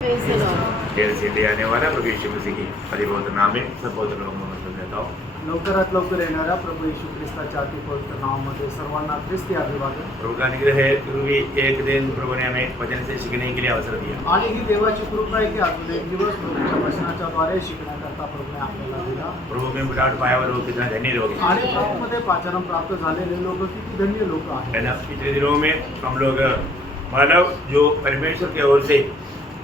सीधे आने वाला प्रभु यीशु मसीह की अधिभौत नाम में सब बहुत लोगों को देता हूँ। लवकरात लवकर येणाऱ्या प्रभू येशू ख्रिस्ताच्या अतिपवित्र नावामध्ये सर्वांना ख्रिस्ती अभिवादन। प्रभु का अनुग्रह है कि भी एक दिन प्रभु ने हमें वचन से सीखने के लिए अवसर दिया आणि ही देवाची कृपा आहे की अजून एक दिवस प्रभूच्या वचनाच्या द्वारे शिकण्याकरता प्रभूने आपल्याला दिला। प्रभु में बुलाहट पाया हुआ लोग कितना धन्य लोग हैं, आणि प्रभूमध्ये पाचन प्राप्त झालेले लोक किती धन्य लोक आहेत। है ना। पिछले दिनों में हम लोग मानव जो परमेश्वर की ओर से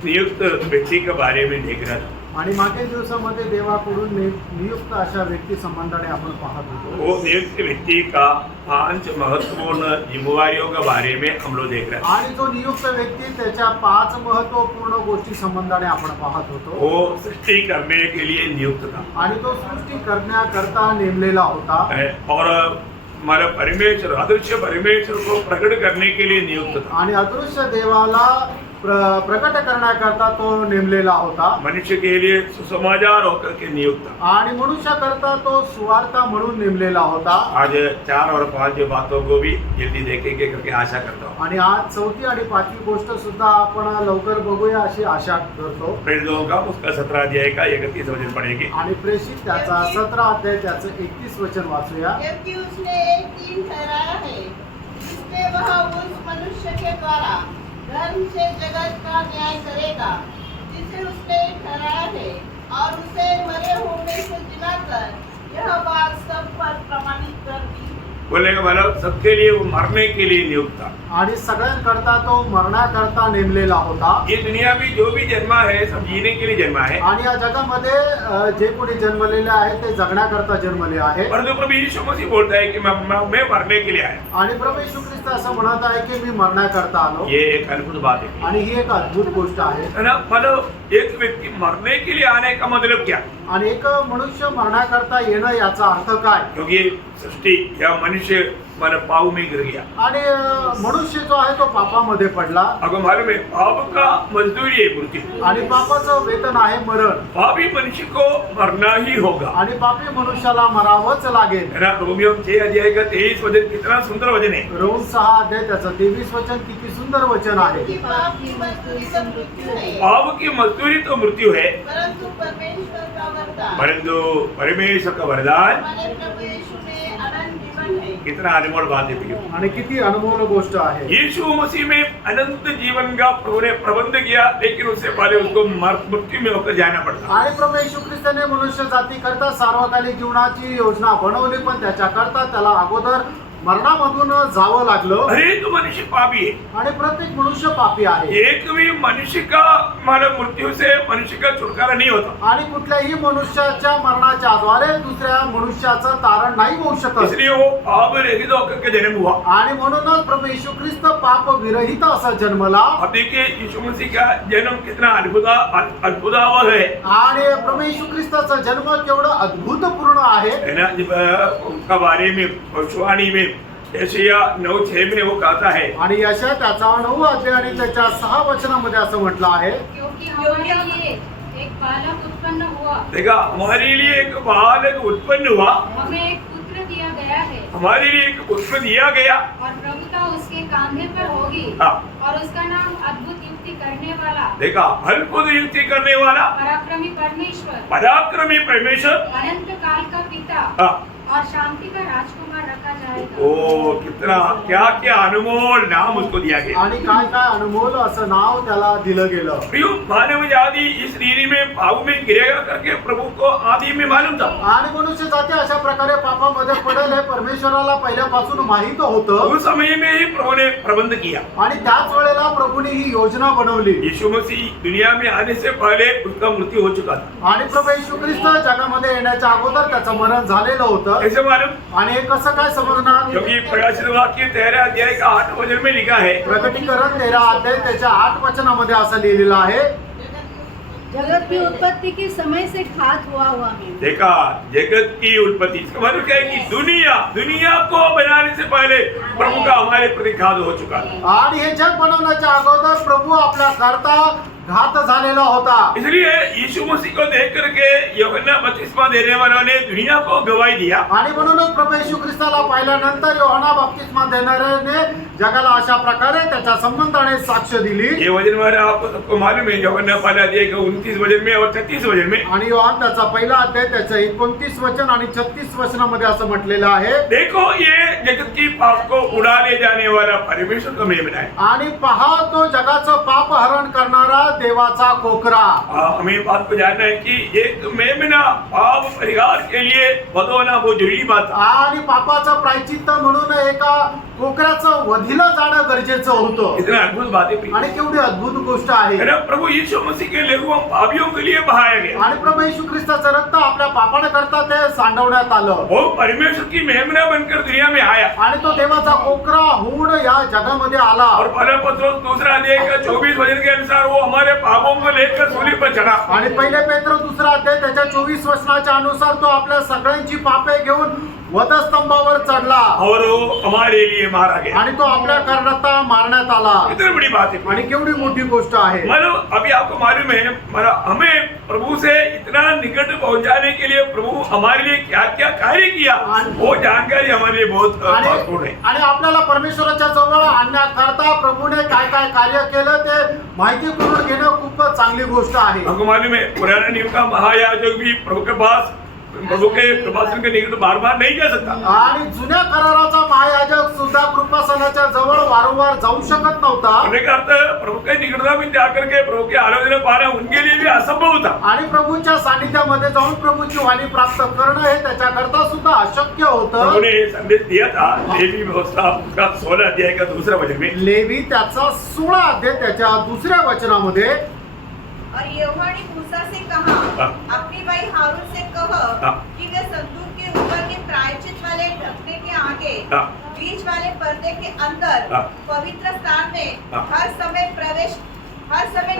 नियुक्त व्यक्ति के बारे में देख रहा था। आणि मागील दिवसामध्ये देवाकडून नियुक्त अशा व्यक्ती संबंधाने आपण पाहत होतो। वो नियुक्त व्यक्ति का 5 महत्वपूर्ण जिम्मेवारियों के बारे में हम लोग देख रहे हैं। आणि जो नियुक्त व्यक्ती त्याच्या 5 महत्त्वपूर्ण गोष्टी संबंधाने आपण पाहत होतो। वो सृष्टि करने के लिए नियुक्त था आणि तो सृष्टी करण्याकरता नेमलेला होता और हमारा परमेश्वर अदृश्य परमेश्वर को प्रकट करने के लिए नियुक्त था। आणि अदृश्य देवाला प्रकट करण्याकरता तो नेमलेला होता। मनुष्य के लिए सुसमाचार होकर के नियुक्त था। आणि मनुष्याकरता तो सुवार्ता म्हणून नेमलेला होता। आज 4 और 5 बातों को भी जल्दी देखेंगे करके आशा करता हूँ। आणि आज 4थी आणि 5वी गोष्ट सुद्धा आपण लवकर बघूया अशी आशा करतो। प्रेरितों का उसका 17 अध्याय का 31 वचन पढ़ेंगे। आणि प्रेषित त्याचा 17 अध्याय त्याचं 31 वचन वाचूया। जबकि उसने एक दिन ठहराया है जिसमें वह उस मनुष्य के द्वारा धर्म से जगत का न्याय करेगा जिसे उसने ठहराया है और उसे मरे होने से जिलाकर यह बात सब पर प्रमाणित कर दी। बोलने का मतलब सबके लिए वो मरने के लिए नियुक्त था। आणि सगळ्यांकरता तो मरण्याकरता नेमलेला होता। ये दुनिया में जो भी जन्मा है सब जीने के लिए जन्मा है, आणि या जगामध्ये जे कोणी जन्मलेले आहेत ते जगण्याकरता जन्मले आहे। परंतु प्रभु यीशु मसीह बोलता है कि मैं मरने के लिए आया। आणि प्रभू येशू ख्रिस्त असं म्हणत आहे की मी मरण्याकरता आलो। ये एक अद्भुत बात है, आणि ही एक अद्भुत गोष्ट आहे। है ना। मतलब एक व्यक्ति मरने के लिए आने का मतलब क्या? आणि एक मनुष्य मरण्याकरता येणं याचा अर्थ काय? क्योंकि सृष्टि या मनुष्य मन पाप में गिर गया। आणि मनुष्य जो आहे तो पापामध्ये पडला। अगर मालूम है पाप का मजदूरी है मृत्यु, आणि पापाचं वेतन आहे मरण। पापी मनुष्य को मरना ही होगा, आणि पापी मनुष्याला मरावंच लागेल। है ना। रोमियो 6 अध्याय का 23 वचन कितना सुंदर वचन है। रोम 6 अध्याय त्याचं 23 वचन किती सुंदर वचन आहे। कि पाप की मजदूरी तो मृत्यु है पाप की मजदूरी तो मृत्यु है, परंतु परमेश्वर का वरदान परंतु परमेश्वर का वरदान हमारे प्रभु यीशु में अनंत जीवन है। कितना अनमोल बात है भैया। आणि किती अनमोल गोष्ट आहे। यीशु मसीह में अनंत जीवन का प्रभु ने प्रबंध किया, लेकिन उससे पहले उसको मृत्यु में होकर जाना पड़ता। आणि प्रभू येशू ख्रिस्ताने मनुष्य जाती करता सार्वकालिक जीवनाची योजना बनवली, पण त्याच्याकरता त्याला अगोदर मरणामधून जावं लागलं। हरेक मनुष्य पापी है, आणि प्रत्येक मनुष्य पापी आहे। एक भी मनुष्य का मतलब मृत्यू से मनुष्य का छुटकारा नहीं होता। आणि कुठल्याही मनुष्याच्या मरणाच्या द्वारे दुसऱ्या मनुष्याचं तारण नाही होऊ शकत। इसलिए वो पाप रहित होकर के जन्म हुआ। आणि म्हणूनच प्रभू येशू ख्रिस्त पाप विरहित असा जन्मला। अब देखिए यीशु मसीह का जन्म कितना अद्भुतावह है, आणि प्रभू येशू ख्रिस्ताचा जन्म केवढा अद्भुतपूर्ण आहे, है ना। जब उनका बारे में भविष्यवाणी में यशायाह 9:6 में वो कहता है, आणि यशा त्याचा 9 अध्याय आणि त्याच्या 6 वचनामध्ये असं म्हटलं आहे। क्योंकि हमारे लिए एक बालक उत्पन्न हुआ, देखा हमारे लिए एक बालक उत्पन्न हुआ, हमें एक पुत्र दिया गया है हमारे लिए एक पुत्र दिया गया। और प्रभुता उसके कांधे पर होगी हाँ। और उसका नाम अद्भुत युक्ति करने वाला, देखा अद्भुत युक्ति करने वाला, पराक्रमी परमेश्वर, पराक्रमी परमेश्वर, अनंत काल का पिता हाँ। और शांति का राजकुमार रखा जाएगा। ओ कितना क्या क्या अनमोल नाम उसको दिया गया। आणि काय काय अनमोल असं नाव त्याला दिलं गेलं। प्रियो मानव जाति इस रीति में पाप में गिरेगा करके प्रभु को आदि में मालूम था। आणि मनुष्य जाती अशा प्रकारे पापामध्ये पडेल हे परमेश्वराला पहिल्यापासून माहित होतं। उस समय में ही प्रभु ने प्रबंध किया। आणि त्याच वेळेला प्रभूने ही योजना बनवली। यीशु मसीह दुनिया में आने से पहले उसका मृत्यू हो चुका था। आणि प्रभू येशू ख्रिस्त जगामध्ये येण्याच्या अगोदर त्याचं मरण झालेलं होतं। कैसे मालूम? आणि हे कसं काय समजणार? क्योंकि प्रकाशित वाक्य 13 अध्याय का 8 वचन में लिखा है, प्रकटीकरण 13 अध्याय त्याच्या 8 वचनामध्ये असं लिहिलेलं आहे, जगत की उत्पत्ति के समय से घात हुआ है। देखा जगत की उत्पत्ति, इसका मतलब क्या है कि दुनिया को बनाने से पहले प्रभु का हमारे प्रति घात हो चुका था। आणि हे जग बनवण्याच्या अगोदर प्रभू आपल्या करता घात झालेला होता. इसलिए यीशु मसीह को देख करके यूहन्ना बपतिस्मा देने वालों ने दुनिया को गवाही दिया। आणि म्हणूनच प्रभू येशू ख्रिस्ताला पाहिल्यानंतर योहाना बपतिस्मा देणाऱ्याने जगाला अशा प्रकारे त्याच्या संबंधाने साक्ष दिली. ये वचन हमारे आपको सबको मालूम है, यूहन्ना पहला अध्याय का 29 वचन में और 36 वचन में। आणि योहान त्याचा पहिला अध्याय त्याचं 29 वचन आणि 36 वचनामध्ये असं म्हटलेलं आहे. देखो ये जगत की पाप को उड़ा ले जाने वाला परमेश्वर का मेमना है। आणि पहा तो जगाचं पाप हरण करणारा देवाचा कोकरा. हमें बात को जानना है कि एक मेमना पाप परिहार के लिए बदलना वो जरूरी बात है। आणि पापाचं प्रायचित्त म्हणून एका कोकऱ्याचं वधिलं जाणं गरजेचं होतं. इतना अद्भुत बात है आणि केवढी अद्भुत गोष्ट आहे. है ना, प्रभु यीशु मसीह के लहू हम पापियों के लिए बहाया गया। आणि प्रभू येशू ख्रिस्ताचं रक्त आपल्या पापाने करता ते सांडवण्यात आलं. वो परमेश्वर की मेमना बनकर दुनिया में आया आणि तो देवाचा कोकरा होऊन या जगामध्ये आला. और पहला पत्रोस दूसरा अध्याय का 24 वचन के अनुसार वो हमारे पापों को लेकर सूली पर चढ़ा। आणि पहिले पेत्र दुसरा अध्याय त्याच्या 24 वचनाच्या अनुसार तो आपल्या सगळ्यांची पापे घेऊन वधस्तंभावर चढला और वो हमारे लिए मारा गया। आणि तो आपल्या करता मारण्यात आला. कितनी बड़ी बात है। आणि केवढी मोठी गोष्ट आहे. मतलब अभी आपको मालूम है, हमें प्रभु से इतना निकट पहुंचाने के लिए प्रभु हमारे लिए क्या क्या कार्य किया, वो जानकारी हमारे लिए बहुत महत्वपूर्ण है। आणि आपल्याला परमेश्वराच्या जवळ आणण्याकरता प्रभूने काय काय कार्य केलं ते माहिती करून घेणं खूप चांगली गोष्ट आहे. हमको मालूम है पुराना नियम का महायाजक भी प्रभु के पास, प्रभु के कृपासन के निकट बार बार नहीं जा सकता। आणि जुन्या कराराचा महायाजक सुद्धा कृपासनाच्या जवळ वारंवार जाऊ शकत नव्हता. होने का अर्थ प्रभु के निकटता में जाकर के प्रभु के आलोचना पाना उनके लिए भी असंभव था। आणि प्रभूच्या सानिध्यामध्ये जाऊन प्रभूची वाणी प्राप्त करणं हे त्याच्याकरता सुद्धा अशक्य होतं. प्रभु ने संदेश दिया था लेवी व्यवस्था का 16 अध्याय का दूसरा वचन में। लेवी त्याचा 16 अध्याय त्याच्या दुसऱ्या वचनामध्ये. और यहोवा ने मूसा से कहा, हाँ। अपनी भाई हारून से कह हाँ। कि वे संदूक के ऊपर के प्रायश्चित वाले ढकने के आगे हाँ। बीच वाले पर्दे के अंदर हाँ। पवित्र स्थान में हाँ। हर समय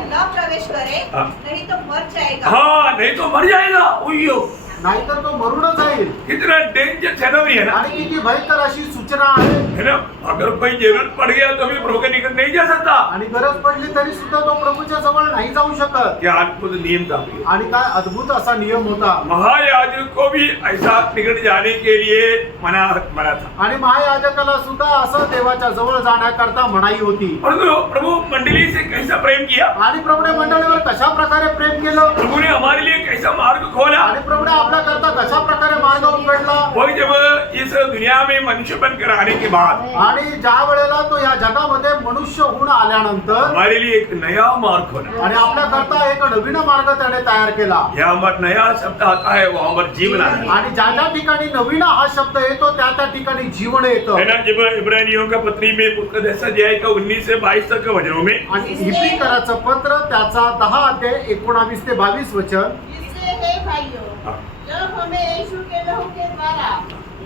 न प्रवेश करे, हाँ। नहीं तो मर जाएगा। हाँ, नहीं तो मर जाएगा। उइयो, नाहीतर तो मरूनच जाईल. कितना डेंजर चेतावनी है ना, आणि किती भयंकर अशी सूचना आहे. है ना। अगर कोई जरूरत पड़ गया तो भी प्रभु के निकट नहीं जा सकता। आणि गरज पडली तरी सुद्धा तो प्रभूच्या जवळ नाही जाऊ शकत. क्या अद्भुत नियम था। आणि काय अद्भुत असा नियम होता. महायाजक को भी ऐसा निकट जाने के लिए मना था। आणि महायाजकाला सुद्धा असं देवाच्या जवळ जाण्याकरता मनाई होती. परंतु प्रभु मंडली से कैसा प्रेम किया, आणि प्रभूने मंडळीवर कशा प्रकारे प्रेम केलं. प्रभु ने हमारे लिए कैसा मार्ग खोला। आणि प्रभूने आपल्याकरता कशा प्रकारे मार्ग उघडला. वो जब इस दुनिया में मनुष्य बनकर आने के बाद आणि ज्या वेळेला तो या जगामध्ये मनुष्य होऊन आल्यानंतर हमारे लिए एक नया मार्ग खोला। आणि आपल्याकरता एक नवीन मार्ग त्याने तयार केला. यहाँ पर नया शब्द आता है, वहाँ पर जीवन आता है। आणि ज्या ज्या ठिकाणी नवीन हा शब्द येतो त्या त्या ठिकाणी जीवन येतं. है ना। जब इब्रानियों का पत्री में उसका 10 अध्याय का 19 से 22 तक के वचनों में, आणि इब्रीकराचं पत्र त्याचा 10 अध्याय 19 ते 22 वचन. इससे हे भाइयों, हाँ। जब हमें यीशु के लहू के द्वारा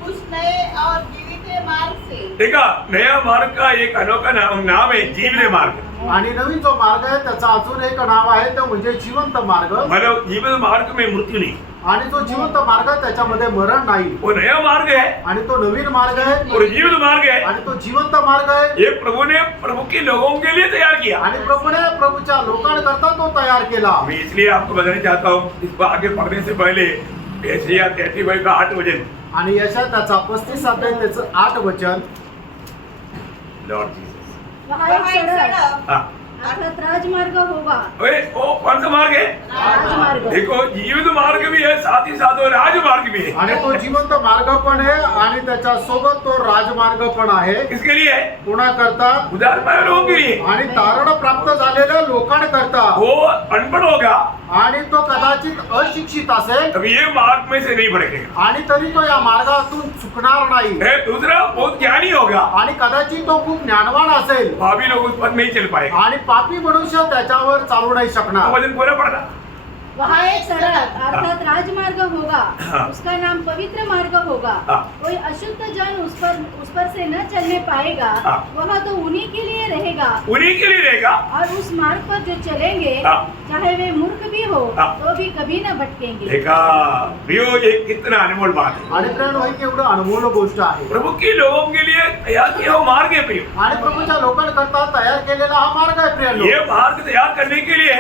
उस नए और जीवित मार्ग से देखा, नया मार्ग का एक अनोखा नाम है जीवन मार्ग। आणि नवीन जो मार्ग आहे त्याचा अजून एक नाव आहे तो म्हणजे जिवंत मार्ग. मतलब जीवन मार्ग में मृत्यु नहीं, आणि जो जिवंत मार्ग आहे त्याच्यामध्ये मरण नाही. वो नया मार्ग है आणि तो नवीन मार्ग आहे. और जीवन मार्ग है। आणि तो जिवंत मार्ग आहे. ये प्रभु ने प्रभु के लोगों के लिए तैयार किया। आणि प्रभूने प्रभूच्या लोकांकरता तो तयार केला. मैं इसलिए आपको बताना चाहता हूँ, इसको आगे पढ़ने से पहले यशायाह 33 का 8 वचन। आणि यशा त्याचा 35 अध्याय त्याचं 8 वचन. लॉर्ड जीसस, वहाँ एक सड़क हाँ, अर्थात राजमार्ग होगा. ओए, वो कौन सा मार्ग है? राजमार्ग. देखो, जीवित मार्ग भी है, साथ ही साथ वो राजमार्ग भी है। आणि तो जिवंत मार्ग पण आहे आणि त्याच्या सोबत तो राजमार्ग पण आहे. किसके लिए है? कोणाकरता? उदार पाए लोगों के लिए। आणि तारण प्राप्त झालेल्या लोकांकरता. वो अनपढ़ होगा, आणि तो कदाचित अशिक्षित असेल तब ये मार्ग में से नहीं भटकेगा। आणि तरी तो या मार्गातून चुकणार नाही. है, दूसरा बहुत ज्ञानी होगा, आणि कदाचित तो खूप ज्ञानवान असेल भाभी लोग उस पर नहीं चल पाएगा। आणि पापी मनुष्य त्याच्यावर चालू नाही तो शकणार. वचन पूरा पढ़ना। वहाँ एक सड़क अर्थात राजमार्ग होगा. हाँ। उसका नाम पवित्र मार्ग होगा. हाँ। कोई अशुद्ध जन उस पर से न चलने पाएगा. हाँ। वह तो उन्हीं के लिए रहेगा. उन्हीं के लिए रहेगा। और उस मार्ग पर जो चलेंगे हाँ। चाहे वे मूर्ख भी हो हाँ। तो भी कभी न भटकेंगे. देखा, प्रियो, ये कितना अनमोल बात है। आणि प्रेम होई केवढं अनमोल गोष्ट आहे. प्रभु के लोगों के लिए तैयार किया हुआ मार्ग है प्रियो। आणि प्रभूच्या लोकांकरता तयार केलेला हा मार्ग आहे प्रिय लोक. ये मार्ग तैयार करने के लिए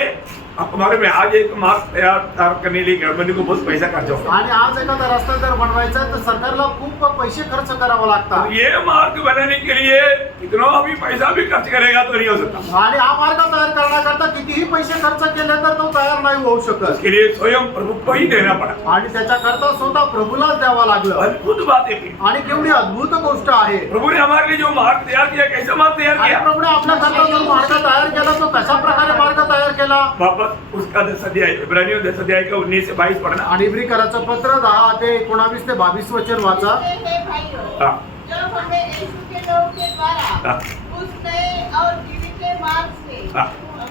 हमारे में आज एक मार्ग तैयार करने के लिए गवर्नमेंट को बहुत पैसा खर्च होगा। आणि आज एखादा रस्ता जर बनवायचा आहे तर सरकारला खूप पैसे खर्च करावा लागतात. ये मार्ग बनाने के लिए कितना भी पैसा भी खर्च करेगा तो नहीं हो सकता। आणि हा मार्ग तयार करण्याकरता कितीही पैसे खर्च केले तर तो तयार नाही होऊ शकत. उसके लिए स्वयं प्रभु को ही देना पड़ा। आणि त्याच्याकरता स्वतः प्रभूलाच द्यावा लागलं. अद्भुत बात है। आणि केवढी अद्भुत गोष्ट आहे. प्रभु ने हमारे लिए जो मार्ग तैयार किया, कैसा मार्ग तैयार आणि किया? प्रभूने आपल्याकरता जो मार्ग तयार केला तो कशा प्रकारे मार्ग तयार केला. वापस उसका 10 अध्याय, इब्रानियों 10 अध्याय का 19 से 22 पढ़ना। आणि इब्रीकराचं पत्र 10 ते 19 ते 22 वचन वाचा. इसलिए हे भाइयों, हाँ। जब हमें यीशु के नाम के द्वारा हाँ। उस नए और जीवित मार्ग से हाँ।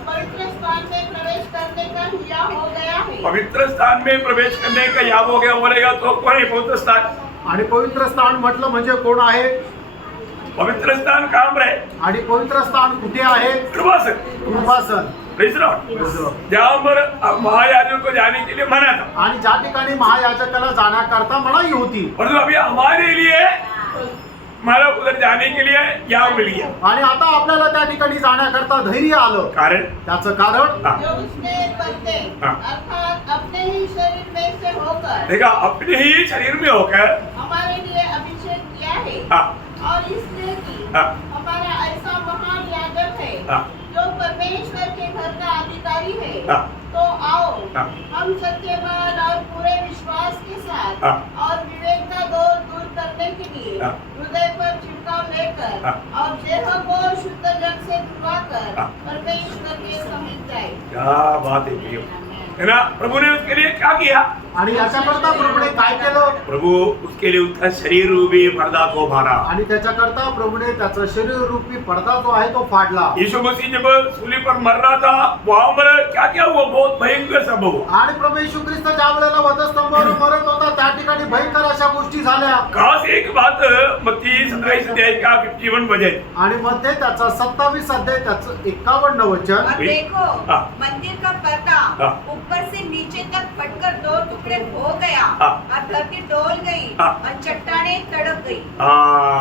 पवित्र स्थान में प्रवेश करने का हिया हो गया है। पवित्र स्थान में प्रवेश करने का याद हो गया बोलेगा तो कौन है पवित्र स्थान? आणि पवित्र स्थान म्हटलं म्हणजे कोण आहे. पवित्र स्थान कहाँ पर है? आणि पवित्र स्थान कुठे आहे. कृपासन। कृपासन. जहाँ पर महायाजक को जाने के लिए मना था। आणि ज्या ठिकाणी महायाजकाला जाण्याकरता मनाई होती. परंतु अभी हमारे लिए हमारा उधर जाने के लिए यहाँ मिल गया। आणि आता आपल्याला त्या ठिकाणी जाण्याकरता धैर्य आलं. कारण त्याचं कारण हाँ। जो उसने पर्दे हाँ। अर्थात अपने ही शरीर में से होकर देखा, अपने ही शरीर में होकर हमारे लिए अभिषेक किया है। हाँ। और इसलिए कि हाँ। हमारा ऐसा महान याजक है हाँ। जो परमेश्वर के घर का अधिकारी है। हाँ। तो आओ हाँ। हम सत्यवान और पूरे विश्वास के साथ हाँ। और विवेक का दोष दूर करने के लिए हाँ। हृदय पर छिड़काव लेकर हाँ। और देह को शुद्ध जल से धुलवाकर हाँ। परमेश्वर के समीप जाए। क्या बात है प्रियो, है ना? प्रभु ने उसके लिए क्या किया? आणि याच्याकरता प्रभूने काय केलं. प्रभु उसके लिए उसका शरीर रूपी पर्दा को फाड़ा। आणि त्याच्याकरता प्रभूने त्याचा शरीर रूपी पडदा जो आहे तो फाडला. यीशु मसीह जब सूली पर मर रहा था वहां पर क्या क्या हुआ? बहुत भयंकर सब हुआ। आणि प्रभू येशू ख्रिस्त ज्या वेळेला वधस्तंभावर मरत होता त्या ठिकाणी भयंकर अशा गोष्टी झाल्या. खास एक बात मत्ती 27 अध्याय का 51 वचन। आणि मध्ये त्याचा 27 अध्याय त्याचं 51 वचन. और देखो हाँ। मंदिर का पर्दा हाँ। ऊपर से नीचे तक फटकर 2 टुकड़े हो गया हाँ। और धरती डोल गई हाँ। और चट्टानें तड़प गई।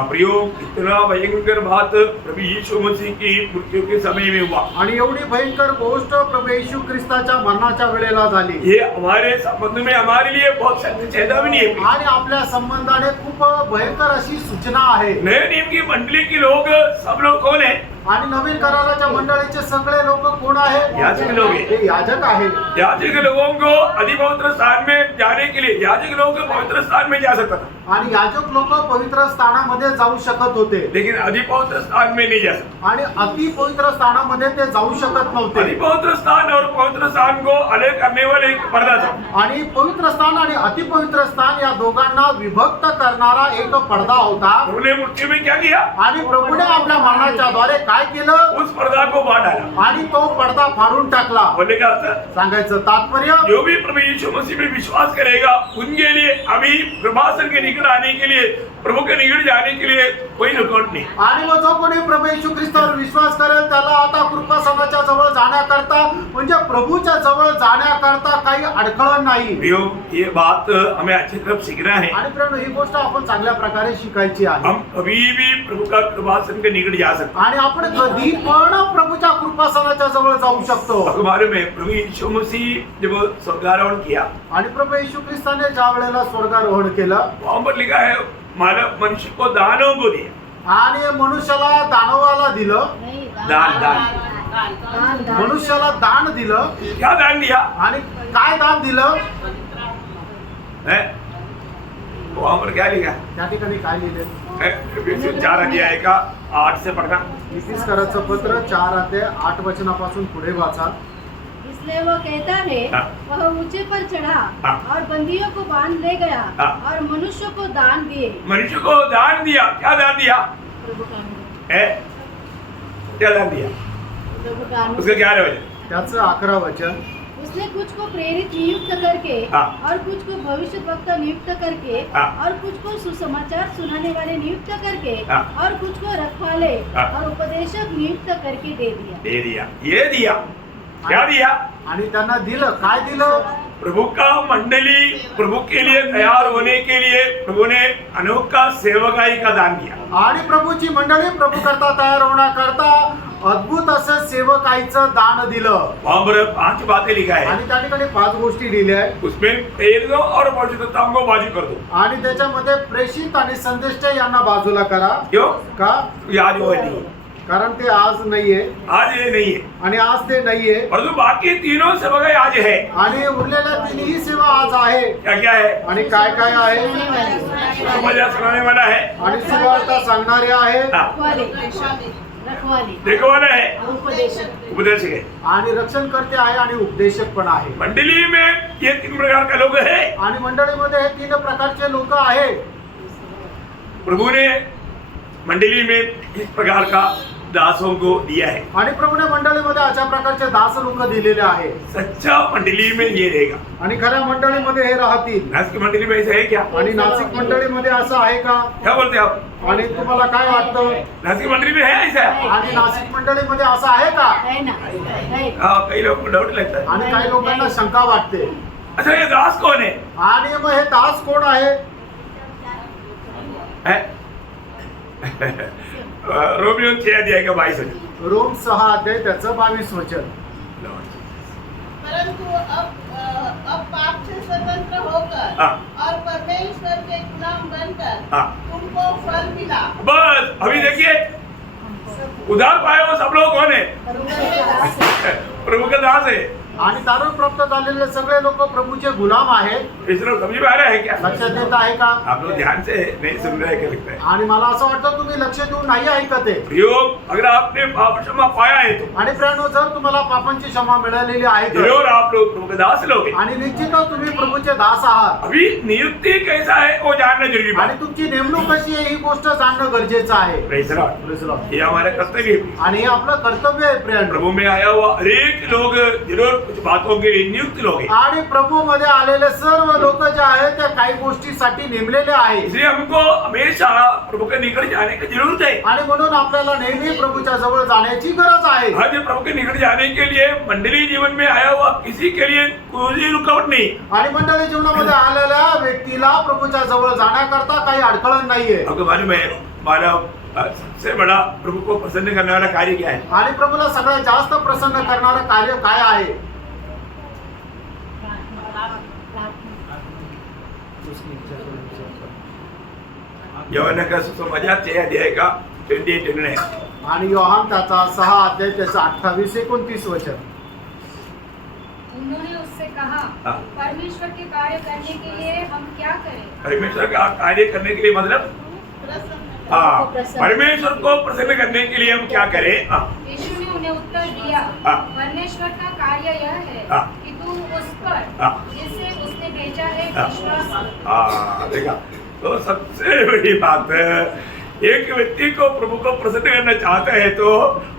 प्रियो, इतना भयंकर बात प्रभु यीशु मसीह की मृत्यु के समय में हुआ। आणि एवढी भयंकर गोष्ट प्रभू येशू ख्रिस्ताच्या मरणाच्या वेळेला झाली. ये हमारे संबंध में हमारे लिए बहुत चेतावनी है। आणि आपल्या संबंधाने खूप भयंकर अशी सूचना आहे. नए नियम की मंडली के लोग सब लोग कौन है? आणि नवीन कराराच्या मंडळीचे सगळे लोक कोण आहे. याजक लोग हैं। ते याजक आहे. याजक लोगों को अधिपवित्र स्थान में जाने के लिए याजक लोग पवित्र स्थान में जा सकता था, आणि याजक लोक पवित्र स्थानामध्ये जाऊ शकत होते. लेकिन अधिपवित्र स्थान में नहीं जा सकते। आणि अति पवित्र स्थानामध्ये ते जाऊ शकत नव्हते. अधिपवित्र स्थान और पवित्र स्थान को अलग करने वाले एक पर्दा था। आणि पवित्र स्थान आणि अतिपवित्र स्थान या दोघांना विभक्त करणारा एक पडदा होता. प्रभु ने मृत्यु में क्या किया? आणि प्रभूने आपल्या मरणाच्या द्वारे काय केलं. उस पर्दा को बांध डाला। आणि तो पडदा फाडून टाकला. बोलने का अर्थ, सांगायचं तात्पर्य, जो भी प्रभु यीशु मसीह में विश्वास करेगा उनके लिए अभी कृपासन के निकट आने के लिए, प्रभु के निकट जाने के लिए कोई रुकावट नहीं। आणि मग जो कोणी प्रभू येशू ख्रिस्तावर विश्वास करेल त्याला आता कृपासनाच्या जवळ जाण्याकरता म्हणजे प्रभूच्या जवळ जाण्याकरता काही अडखळ नाही. प्रियो, ये बात हमें अच्छी तरफ सीखना है। आणि प्रिय, ही गोष्ट आपण चांगल्या प्रकारे शिकायची आहे. हम कभी भी प्रभु का कृपासन के निकट जा सकते आणि आपण कधी पण प्रभूच्या कृपासनाच्या जवळ जाऊ शकतो. हैं। मालूम है, प्रभु यीशु मसीह जब स्वर्गारोहण किया आणि प्रभू येशू ख्रिस्ताने ज्या वेळेला स्वर्गारोहण केलं वहां पर लिखा है मानव मनुष्य को दानों को दिया। आणि मनुष्याला दानवाला दिलं. नहीं, दान दान दान दान मनुष्याला दान दिलं. क्या दान दिया आणि काय दान दिलं. है? वहां पर क्या लिखा त्या ठिकाणी काय लिहिले. है? 4 अध्याय का 8 से पढ़ना। इफिसकराचं पत्र 4 अध्याय 8 वचनापासून पुढे वाचा. इसलिए वो कहता है हाँ। वह ऊंचे पर चढ़ा हाँ। और बंदियों को बांध ले गया हाँ। और मनुष्य को दान दिए. मनुष्य को दान दिया। क्या दान दिया प्रभु का अनुग्रह, है? क्या दान दिया? प्रभु का अनुग्रह. उसका क्या है? त्याचं 11 वचन. उसने कुछ को प्रेरित नियुक्त करके हाँ। और कुछ को भविष्य वक्ता नियुक्त करके हाँ। और कुछ को सुसमाचार सुनाने वाले नियुक्त करके हाँ। और कुछ को रखवाले हाँ। और उपदेशक नियुक्त करके दे दिया. दे दिया। ये दिया। क्या दिया? आणि त्यांना दिलं. काय दिलं. प्रभु का मंडली प्रभु के लिए तैयार होने के लिए प्रभु ने अनोखा सेवकाई का दान दिया। आणि प्रभूची मंडळी प्रभू करता तयार होण्याकरता अद्भुत असं सेवकाईचं दान दिलं. वहां पर 5 बातें लिखा है, आणि त्या ठिकाणी 5 गोष्टी लिहिल्या आहेत. उसमें प्रेरितों और अपोस्तलों को बाजू कर दो. आणि त्याच्यामध्ये प्रेषित आणि संदेष्ट यांना बाजूला करा. क्यों? का? आज वो नहीं, कारण ते आज नाहीये आज ये नहीं है, आणि आज ते नाहीये. परंतु बाकी तीनों सेवकाई आज है. आणि उरलेल्या तिन्ही सेवा आज आहे. क्या क्या है? आणि काय काय आहे? समाजा सुनाने वाला है, आणि सुवार्ता सांगणारे आहे. हाँ, रखवाली देखो वाला है, उपदेशक उपदेशक है. आणि रक्षणकर्ते आहे आणि उपदेशक पण आहे. मंडली में ये 3 प्रकार का लोग है. आणि मंडळीमध्ये हे 3 प्रकारचे लोक आहेत. प्रभु ने मंडली में इस प्रकार का दासों को दिया है. आणि प्रभूने मंडळीमध्ये अशा प्रकारचे दास लोक दिलेले आहेत. सच्चा मंडली में ये रहेगा. आणि खऱ्या मंडळीमध्ये हे राहतील. नासिक की मंडली में ऐसा है क्या? आणि नाशिक मंडळीमध्ये असं आहे का? क्या बोलते आप? आणि तुम्हाला काय वाटतं? नासिक की मंडली में है ऐसा? आणि नाशिक मंडळीमध्ये असं आहे का? है ना है. हाँ, कई लोगों को डाउट लगता है. आणि काही लोकांना शंका वाटते. अच्छा, ये दास कौन है? आणि मग हे दास कोण आहे? रोमियो 6 अध्याय का 22 वचन. रोम 6 अध्याय त्याचं 22 वचन. परंतु अब पाप से स्वतंत्र होकर हाँ। और परमेश्वर के गुलाम बनकर हाँ। तुमको फल मिला. बस अभी देखिए, उधार पाए वो सब लोग कौन है? प्रभु का दास है. आणि तारण प्राप्त झालेले सगळे लोक प्रभूचे गुलाम आहेत. इस लोग समझ में आ रहा है क्या? लक्षात येत आहे का? आप लोग ध्यान से नहीं सुन रहे क्या लगता है? आणि मला असं वाटतं तुम्ही लक्ष देऊन नाही ऐकत आहे. प्रयोग, अगर आपने पाप क्षमा पाया है तो आणि प्रियानो, जर तुम्हाला पापांची क्षमा मिळालेली आहे तर, जरूर आप लोग प्रभु के दास लोग हैं. आणि निश्चितच तुम्ही प्रभूचे दास आहात. अभी नियुक्ति कैसा है वो जानना जरूरी बात आणि तुमची नेमणूक कशी आहे ही गोष्ट जाणणं गरजेचं आहे. Praise the Lord. Praise the Lord. ये हमारा कर्तव्य है. आणि हे आपलं कर्तव्य आहे प्रियानो. प्रभु में आया हुआ अनेक लोग जरूर कुछ बातों के लिए नियुक्त लोग हैं. आणि प्रभू मध्ये आलेले सर्व लोक जे आहेत ते काही गोष्टीसाठी नेमलेले आहेत. इसलिए हमको हमेशा प्रभु के निकट जाने की जरूरत है. आणि म्हणून आपल्याला नेहमी प्रभूच्या जवळ जाण्याची गरज आहे. आज प्रभु के निकट जाने के लिए मंडली जीवन में आया हुआ किसी के लिए कोई रुकावट नहीं. आणि मंडळी जीवनामध्ये आलेल्या व्यक्तीला प्रभूच्या जवळ जाण्याकरता काही अडखळण नाहीये. आपको मालूम है हमारा सबसे बड़ा प्रभु को प्रसन्न करने वाला कार्य क्या है? आणि प्रभूला सगळ्यात जास्त प्रसन्न करणारं कार्य काय आहे? यौवन का सुसमाचार 6 अध्याय का 28-29. आणि योहान त्याचा 6 अध्याय त्याचा 28-29 वचन. उन्होंने उससे कहा, हाँ। परमेश्वर के कार्य करने के लिए हम क्या करें? परमेश्वर का कार्य करने के लिए मतलब प्रसन्न हाँ, परमेश्वर को प्रसन्न करने के लिए हम क्या करें? हाँ, यीशु ने उन्हें उत्तर दिया, हाँ। परमेश्वर का कार्य यह है हाँ। कि तू उस पर हाँ। जिसे उसने भेजा है हाँ। विश्वास कर। हाँ, देखा तो सबसे बड़ी बात है, एक व्यक्ति को प्रभु को प्रसन्न करना चाहते हैं तो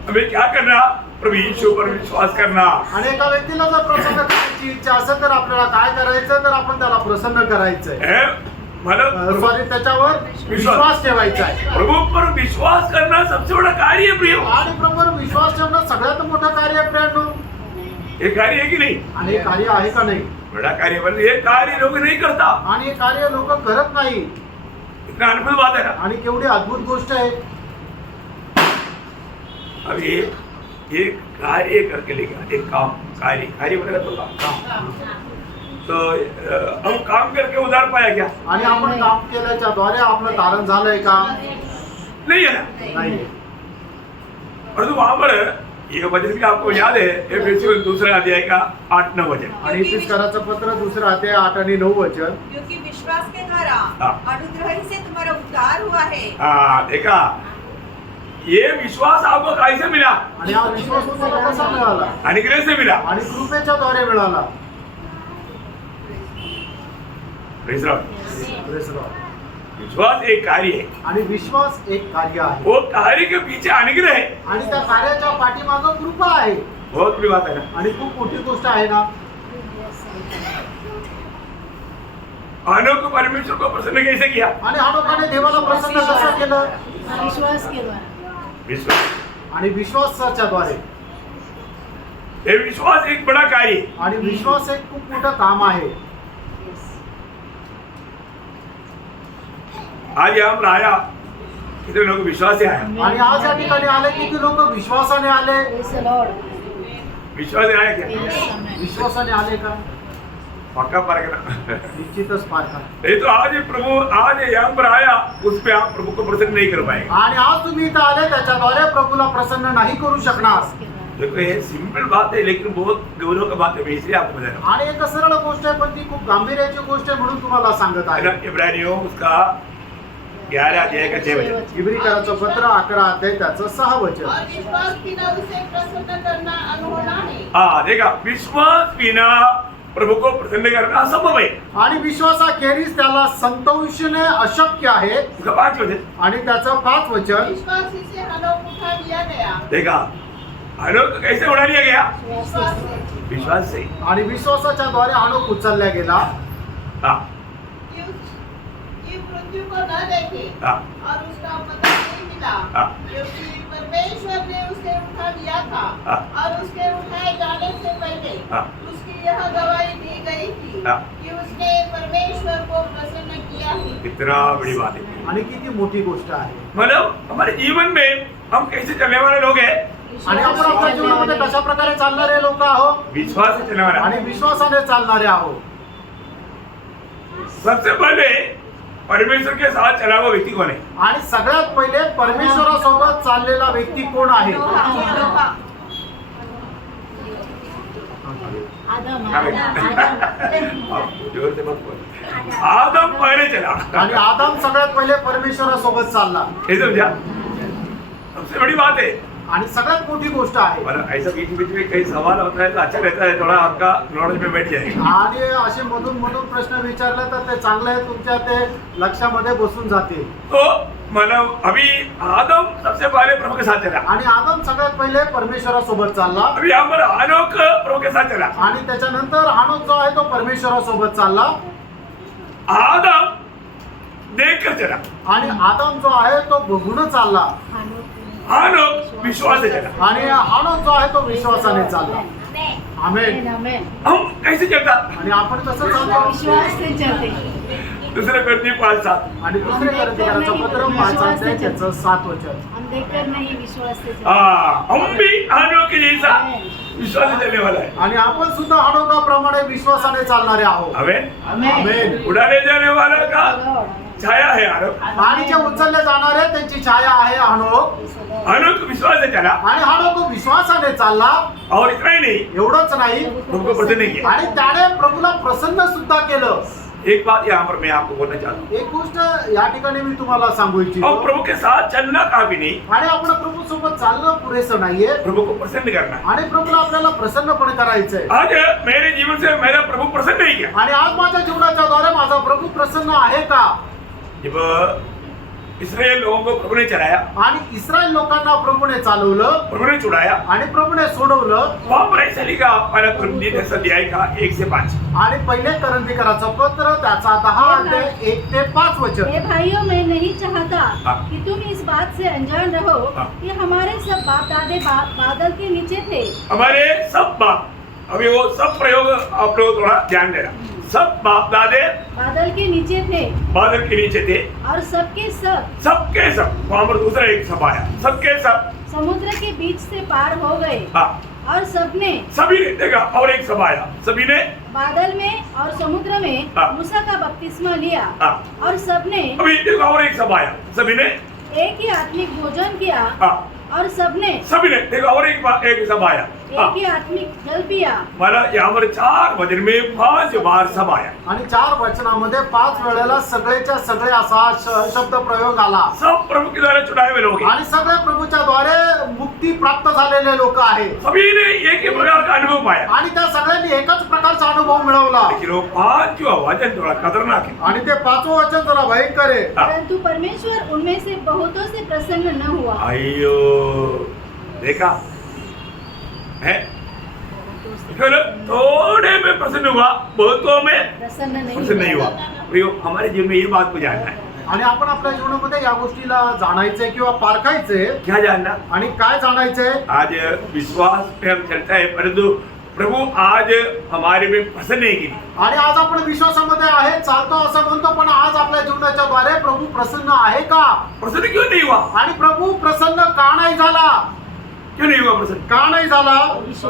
हमें क्या करना? प्रभु यीशु पर विश्वास करना. आणि एका व्यक्तीला जर प्रसन्न करायची इच्छा असेल तर आपल्याला काय करायचं? तर आपण त्याला प्रसन्न करायचंय. है? मतलब सॉरी, त्याच्यावर विश्वास ठेवायचा आहे. प्रभु पर विश्वास करना सबसे बड़ा कार्य है प्रियो. आणि प्रभूवर विश्वास ठेवणं सगळ्यात मोठं कार्य आहे प्रियांनो. ये कार्य है कि नहीं? आणि हे कार्य आहे का नाही? बड़ा कार्य, पर ये कार्य लोग नहीं करता. आणि हे कार्य लोक करत नाही. इतना अद्भुत बात है ना. आणि केवढी अद्भुत गोष्ट आहे. अब ये कार्य करके लेगा, एक काम कार्य बनेगा तो काम. तो हम काम करके उधार पाया क्या? आणि आपण काम केल्याच्या द्वारे आपलं तारण झालंय का? नहीं है ना. नाही. परंतु वहां पर ये वचन भी आपको याद है, एफेसियों 2 अध्याय का 8-9 वचन. आणि इफिसकराचं पत्र 2 अध्याय 8 आणि 9 वचन. क्योंकि विश्वास के द्वारा हाँ। अनुग्रह ही से तुम्हारा उद्धार हुआ है. हाँ, देखा ये विश्वास आपको कैसे मिला? आणि हा विश्वास तुम्हाला कसा मिळाला? अनुग्रह से मिला. आणि कृपेच्या द्वारे मिळाला. Praise the Lord. Praise the Lord. विश्वास एक कार्य है, आणि विश्वास एक कार्य आहे. वो कार्य के पीछे अनुग्रह है. आणि त्या कार्याच्या पाठीमागं कृपा आहे. बहुत बड़ी बात है ना. आणि खूप मोठी गोष्ट आहे ना. मानव को परमेश्वर को प्रसन्न कैसे किया? आणि हा लोकांनी देवाला प्रसन्न कसं केलं? विश्वास के द्वारा. विश्वास. आणि विश्वासाच्या द्वारे. ये विश्वास एक बड़ा कार्य है. आणि विश्वास एक खूप मोठं काम आहे. आज यहाँ पर आया कितने लोग विश्वास से आए आणि आज या ठिकाणी आले किती लोक विश्वासाने आले? Praise the Lord. विश्वास से आए क्या Yes, amen. विश्वासाने आले का? पक्का फर्क ना निश्चितच पारखा. नहीं तो आज प्रभु आज यहाँ पर आया उस पे आप प्रभु को प्रसन्न नहीं कर पाएंगे। आणि आज तुम्ही इथं आले त्याच्याद्वारे प्रभूला प्रसन्न नाही करू शकणार. देखो ये सिंपल बात है लेकिन बहुत गौरव का बात है, मैं इसलिए आपको बता रहा हूँ। आणि एक सरळ गोष्ट आहे पण ती खूप गांभीर्याची गोष्ट आहे म्हणून तुम्हाला सांगत आहे. इब्रानियों उसका 11 अध्याय का 6 वचन। इब्रिकराचं पत्र 11 अध्याय त्याचं 6 वचन. और विश्वास बिना उसे प्रसन्न करना अनहोना है। हाँ देखा, विश्वास बिना प्रभु को प्रसन्न करना असंभव है। आणि विश्वासाखेरीज त्याला संतोषणे अशक्य आहे. उसका 5 वचन आणि त्याचं 5 वचन. विश्वास ही से हनोक उठा लिया गया। देखा, हनोक कैसे उड़ा लिया गया? विश्वास से विश्वास से। आणि विश्वासाच्या द्वारे हनोक उचलला गेला. हाँ कि मृत्यु को न देखे हाँ और उसका पता नहीं मिला हाँ। क्योंकि परमेश्वर ने उसे उठा लिया था हाँ। और उसके उठाए जाने से पहले हाँ। उसकी यह गवाही दी गई थी हाँ। कि उसने परमेश्वर को प्रसन्न किया है। कितना बड़ी बात है। आणि किती मोठी गोष्ट आहे. मतलब हमारे जीवन में हम कैसे चलने वाले लोग हैं? आणि आपण आपल्या जीवनामध्ये कशा प्रकारे चालणारे लोक आहोत? विश्वास से चलने वाला। आणि विश्वासाने चालणारे आहोत. सबसे पहले परमेश्वर के साथ चला हुआ व्यक्ती कौन है? आणि सगळ्यात पहिले परमेश्वरासोबत चाललेला व्यक्ती कोण आहे? आदम आप जोर से मत बोलो। आदम पहले चला। आणि आदम सगळ्यात पहिले परमेश्वरासोबत चालला. ये समझा? सबसे बड़ी बात है। आणि सगळ्यात मोठी गोष्ट आहे. मतलब ऐसा बीच बीच में कई सवाल होता है तो अच्छा रहता है, थोड़ा आपका नॉलेज में बैठ जाएगा। आणि असे मधून मधून प्रश्न विचारले तर ते चांगले आहे, तुमच्या ते लक्षामध्ये बसून जाते. तो मतलब अभी आदम सबसे पहले प्रभु के साथ चला। आणि आदम सगळ्यात पहिले परमेश्वरासोबत चालला. अभी यहाँ पर हनोक प्रभु के साथ चला। आणि त्याच्यानंतर हनोक जो आहे तो परमेश्वरासोबत चालला. आदम देख कर चला, आणि आदम जो आहे तो बघून चालला. हनोक विश्वास से चला। आणि हनोक जो आहे तो विश्वासाने चालला. आमेन. आमेन. हम कैसे चलता? आणि आपण कसं चालतो? विश्वास से चलते. दूसरे करती 5-7। आणि दुसरे करंथीकराचं पत्र 5 अध्याय त्याचं 7 वचन. हम देखकर नहीं विश्वास से चलते. हाँ, हम भी हनोक के जैसा विश्वास से चलने वाला है। आणि आपण सुद्धा हनोकाप्रमाणे विश्वासाने चालणारे आहोत. हमें आमेन. उड़ाने जाने वाला का छाया है हनोक। आणि जे उचलले जाणारे त्यांची छाया आहे हनोक. हनोक विश्वास से चला आणि हनोक विश्वासाने चालला. और इतना ही नहीं, एवढंच नाही, प्रभु को प्रसन्न नहीं किया। आणि त्याने प्रभूला प्रसन्न सुद्धा केलं. एक बात यहाँ पर मैं आपको बोलना चाहता हूँ, एक गोष्ट या ठिकाणी मी तुम्हाला सांगू और इच्छितो. प्रभु के साथ चलना काफी नहीं, आणि आपण प्रभू सोबत चालणं पुरेसं नाहीये. प्रभु को प्रसन्न करना है। आणि प्रभूला आपल्याला प्रसन्न पण करायचंय. आज मेरे जीवन से मेरा प्रभु प्रसन्न नहीं किया। आणि आज माझ्या जीवनाच्या द्वारे माझा प्रभू प्रसन्न आहे का? जब इसराइल लोगों को प्रभु ने चलाया, आणि इस्रायल लोकांना प्रभूने चालवलं प्रभु ने छुड़ाया, आणि प्रभूने सोडवलं. वहां पर ऐसा लिखा पहला कुरिन्थियों अध्याय का 1 से 5। आणि पहिले करंथीकराचं पत्र त्याचा 10 अध्याय 1 ते 5 वचन. हे भाइयों, मैं नहीं चाहता हाँ। कि तुम इस बात से अनजान रहो हाँ। कि हमारे सब बाप दादे बादल के नीचे थे. हमारे सब बाप, अभी वो सब प्रयोग आप लोग थोड़ा ध्यान देना। सब बाप दादे बादल के नीचे थे बादल के नीचे थे, और सबके सब सबके सब। वहां पर दूसरा एक सब आया, सबके सब। समुद्र के बीच से पार हो गए. हाँ, और सबने सभी ने देखा, और एक सब आया, सभी ने। बादल में और समुद्र में हाँ। मूसा का बपतिस्मा लिया. हाँ, और सबने अभी देखो और एक सब आया, सभी ने। एक ही आत्मिक भोजन किया. हाँ, और सबने सभी ने देखो और एक सब आया। हाँ, एक ही आत्मिक जल पिया. मला यहाँ पर 4 वचन में 5 बार सब आया। आणि 4 वचनामध्ये 5 वेळेला सगळेच्या सगळे असा शब्द प्रयोग आला. सब प्रभु के द्वारा चुनाए हुए लोग हैं। आणि सगळे प्रभूच्या द्वारे मुक्ती प्राप्त झालेले लोक आहेत. सभी ने एक ही प्रकार का अनुभव पाया। आणि त्या सगळ्यांनी एकच प्रकारचा अनुभव मिळवला. लेकिन वो 5 जो वचन थोड़ा खतरनाक है। आणि ते 5वं वचन जरा भयंकर आहे. हाँ, परंतु परमेश्वर उनमें से बहुतों से प्रसन्न न हुआ. अयो देखा है, थोड़े में प्रसन्न हुआ, बहुतों में प्रसन्न प्रसन्न नहीं हुआ। प्रियो, हमारे जीवन में ये बात को जानना है। आणि आपण आपल्या जीवनामध्ये या गोष्टीला जाणायचंय किंवा पारखायचंय. क्या जानना? आणि काय जाणायचंय? आज विश्वास पे हम चलता है, परंतु प्रभु आज हमारे में प्रसन्न है की नाही? आणि आज आपण विश्वासामध्ये आहे चालतो असं म्हणतो, पण आज आपल्या जीवनाच्या द्वारे प्रभू प्रसन्न आहे का? प्रसन्न क्यों नहीं हुआ? आणि प्रभु प्रसन्न का नाही झाला? क्यों नहीं हुआ प्रसन्न? का नाही झाला?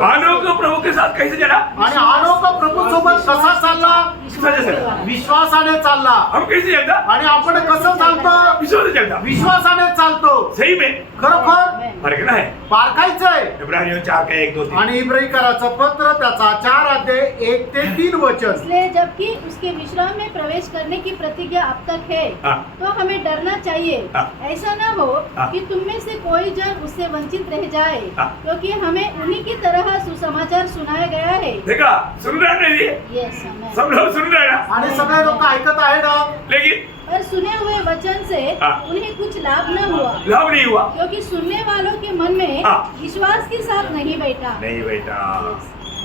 आनोक प्रभु के साथ कैसे चला? आणि आनोक प्रभू सोबत कसा चालला? विश्वास से चला। विश्वासाने चालला। हम कैसे चलता? आणि आपण कसं चालतो? विश्वास से चलता। विश्वासाने चालतो। सही में खरोखर फर्क ना है। पारखायचंय। इब्रानियों 4:1-2-3 आणि इब्रानिकराचं पत्र त्याचा 4:1-3 वचन। इसलिए जबकि उसके विश्राम में प्रवेश करने की प्रतिज्ञा अब तक है, हाँ। तो हमें डरना चाहिए। हाँ। ऐसा न हो हाँ। कि तुम में से कोई जन उससे वंचित रह जाए, हाँ। क्योंकि हमें उन्हीं की तरह सुसमाचार सुनाया गया है। देखा, सुन रहा है ये? यस, आमेन। सब लोग सुन रहे हैं ना? आणि सगळे लोक ऐकत आहे ना? लेकिन पर सुने हुए वचन से हाँ। उन्हें कुछ लाभ न हुआ, लाभ नहीं हुआ। क्योंकि सुनने वालों के मन में हाँ। विश्वास के साथ नहीं बैठा। नहीं बेटा,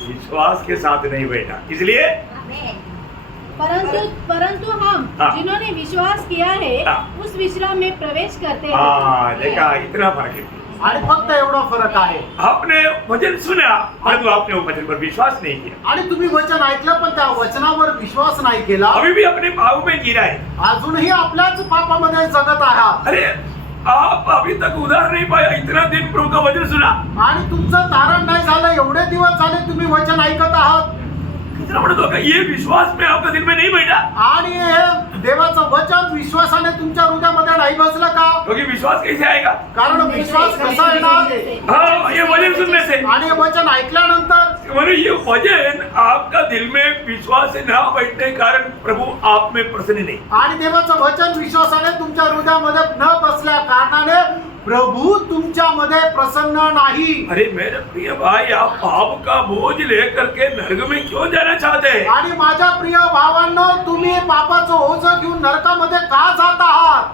विश्वास के साथ नहीं बेटा, इसलिए परंतु हम हाँ। जिन्होंने विश्वास किया है हाँ। उस विश्राम में प्रवेश करते हैं। हाँ, देखा, इतना फर्क है। आणि फक्त एवढा फरक आहे। आपने वचन सुना, परंतु आपने वो वचन पर विश्वास नहीं किया। आणि तुम्ही वचन ऐकलं पण त्या वचनावर विश्वास नाही केला। अभी भी अपने पाप में जी रहा है। अजूनही आपल्याच पापामध्ये जगत आहात। अरे, आप अभी तक उधार नहीं पाया, इतना दिन प्रभु का वचन सुना, आणि तुमचं तारण नाही झालं, एवढे दिवस झाले तुम्ही वचन ऐकत आहात। कितना बड़ा धोखा। ये विश्वास में आपका दिल में नहीं बैठा, आणि हे देवाचं वचन विश्वासाने तुमच्या हृदयामध्ये नाही बसलं का? क्योंकि विश्वास कैसे आएगा? कारण विश्वास कसा येणार? हाँ, ये वचन सुनने से। आणि हे वचन ऐकल्यानंतर मैंने ये वचन आपका दिल में विश्वास से ना बैठने के कारण प्रभु आप में प्रसन्न नहीं। आणि देवाचं वचन विश्वासाने तुमच्या हृदयामध्ये न बसल्या कारणाने प्रभु तुमच्यामध्ये प्रसन्न नाही। अरे मेरे प्रिय भाई, आप पाप का बोझ लेकर के नरक में क्यों जाना चाहते हैं? आणि माझ्या प्रिय भावांनो, तुम्ही पापाचं ओझं घेऊन नरकामध्ये का जात आहात?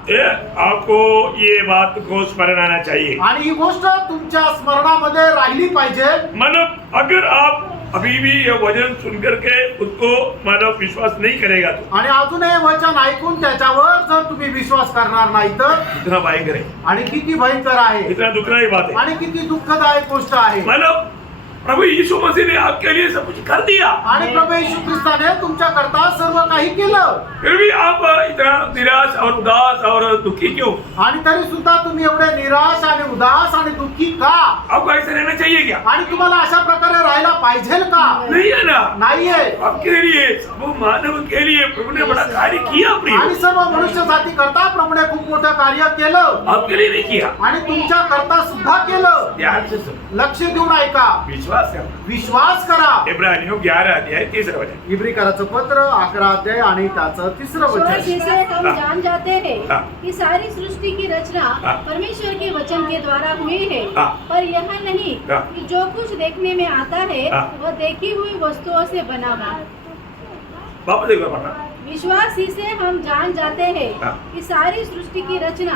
आपको ये बात को स्मरण आना चाहिए। आणि ही गोष्ट तुमच्या स्मरणामध्ये राहिली पाहिजे। मतलब अगर आप अभी भी ये वचन सुन करके उसको मतलब विश्वास नहीं करेगा तो आणि अजून हे वचन ऐकून त्याच्यावर जर तुम्ही विश्वास करणार नाही तर कितना भयंकर है, आणि किती भयंकर आहे कितना दुखदायी बात है। आणि किती दुःखदायक गोष्ट आहे। मतलब प्रभु यीशु मसीह ने आपके लिए सब कुछ कर दिया, आणि प्रभू येशू ख्रिस्ताने तुमच्या करता सर्व काही केलं, फिर भी आप इतना निराश और उदास और दुखी क्यों? आणि तरी सुद्धा तुम्ही एवढे निराश आणि उदास आणि दुःखी का? आपको ऐसे रहना चाहिए क्या? आणि तुम्हाला अशा प्रकारे राहायला पाहिजे का? नहीं है ना। नाहीये। आपके लिए, सब मानव के लिए प्रभु ने बड़ा कार्य किया। प्रिय, आणि सर्व मनुष्य जाती करता प्रभूने खूप मोठं कार्य केलं, आपके लिए नहीं किया। आणि तुमच्या करता सुद्धा केलं। ध्यान से सुनो, लक्ष देऊन ऐका, विश्वास करो। विश्वास करा। इब्रानियों 11:3 वचन। इब्रिकराचं पत्र 11 अध्याय आणि त्याचं 3रं विश्वास वचन। से हम हाँ। जान जाते हैं हाँ। कि सारी सृष्टि की रचना हाँ। परमेश्वर के वचन के द्वारा हुई है, हाँ। पर यह नहीं हाँ। कि जो कुछ देखने में आता है हाँ। वह देखी हुई वस्तुओं से बना हो। वापस एक बार पढ़ना। विश्वास ही से हम जान जाते हैं हाँ। कि सारी सृष्टि की रचना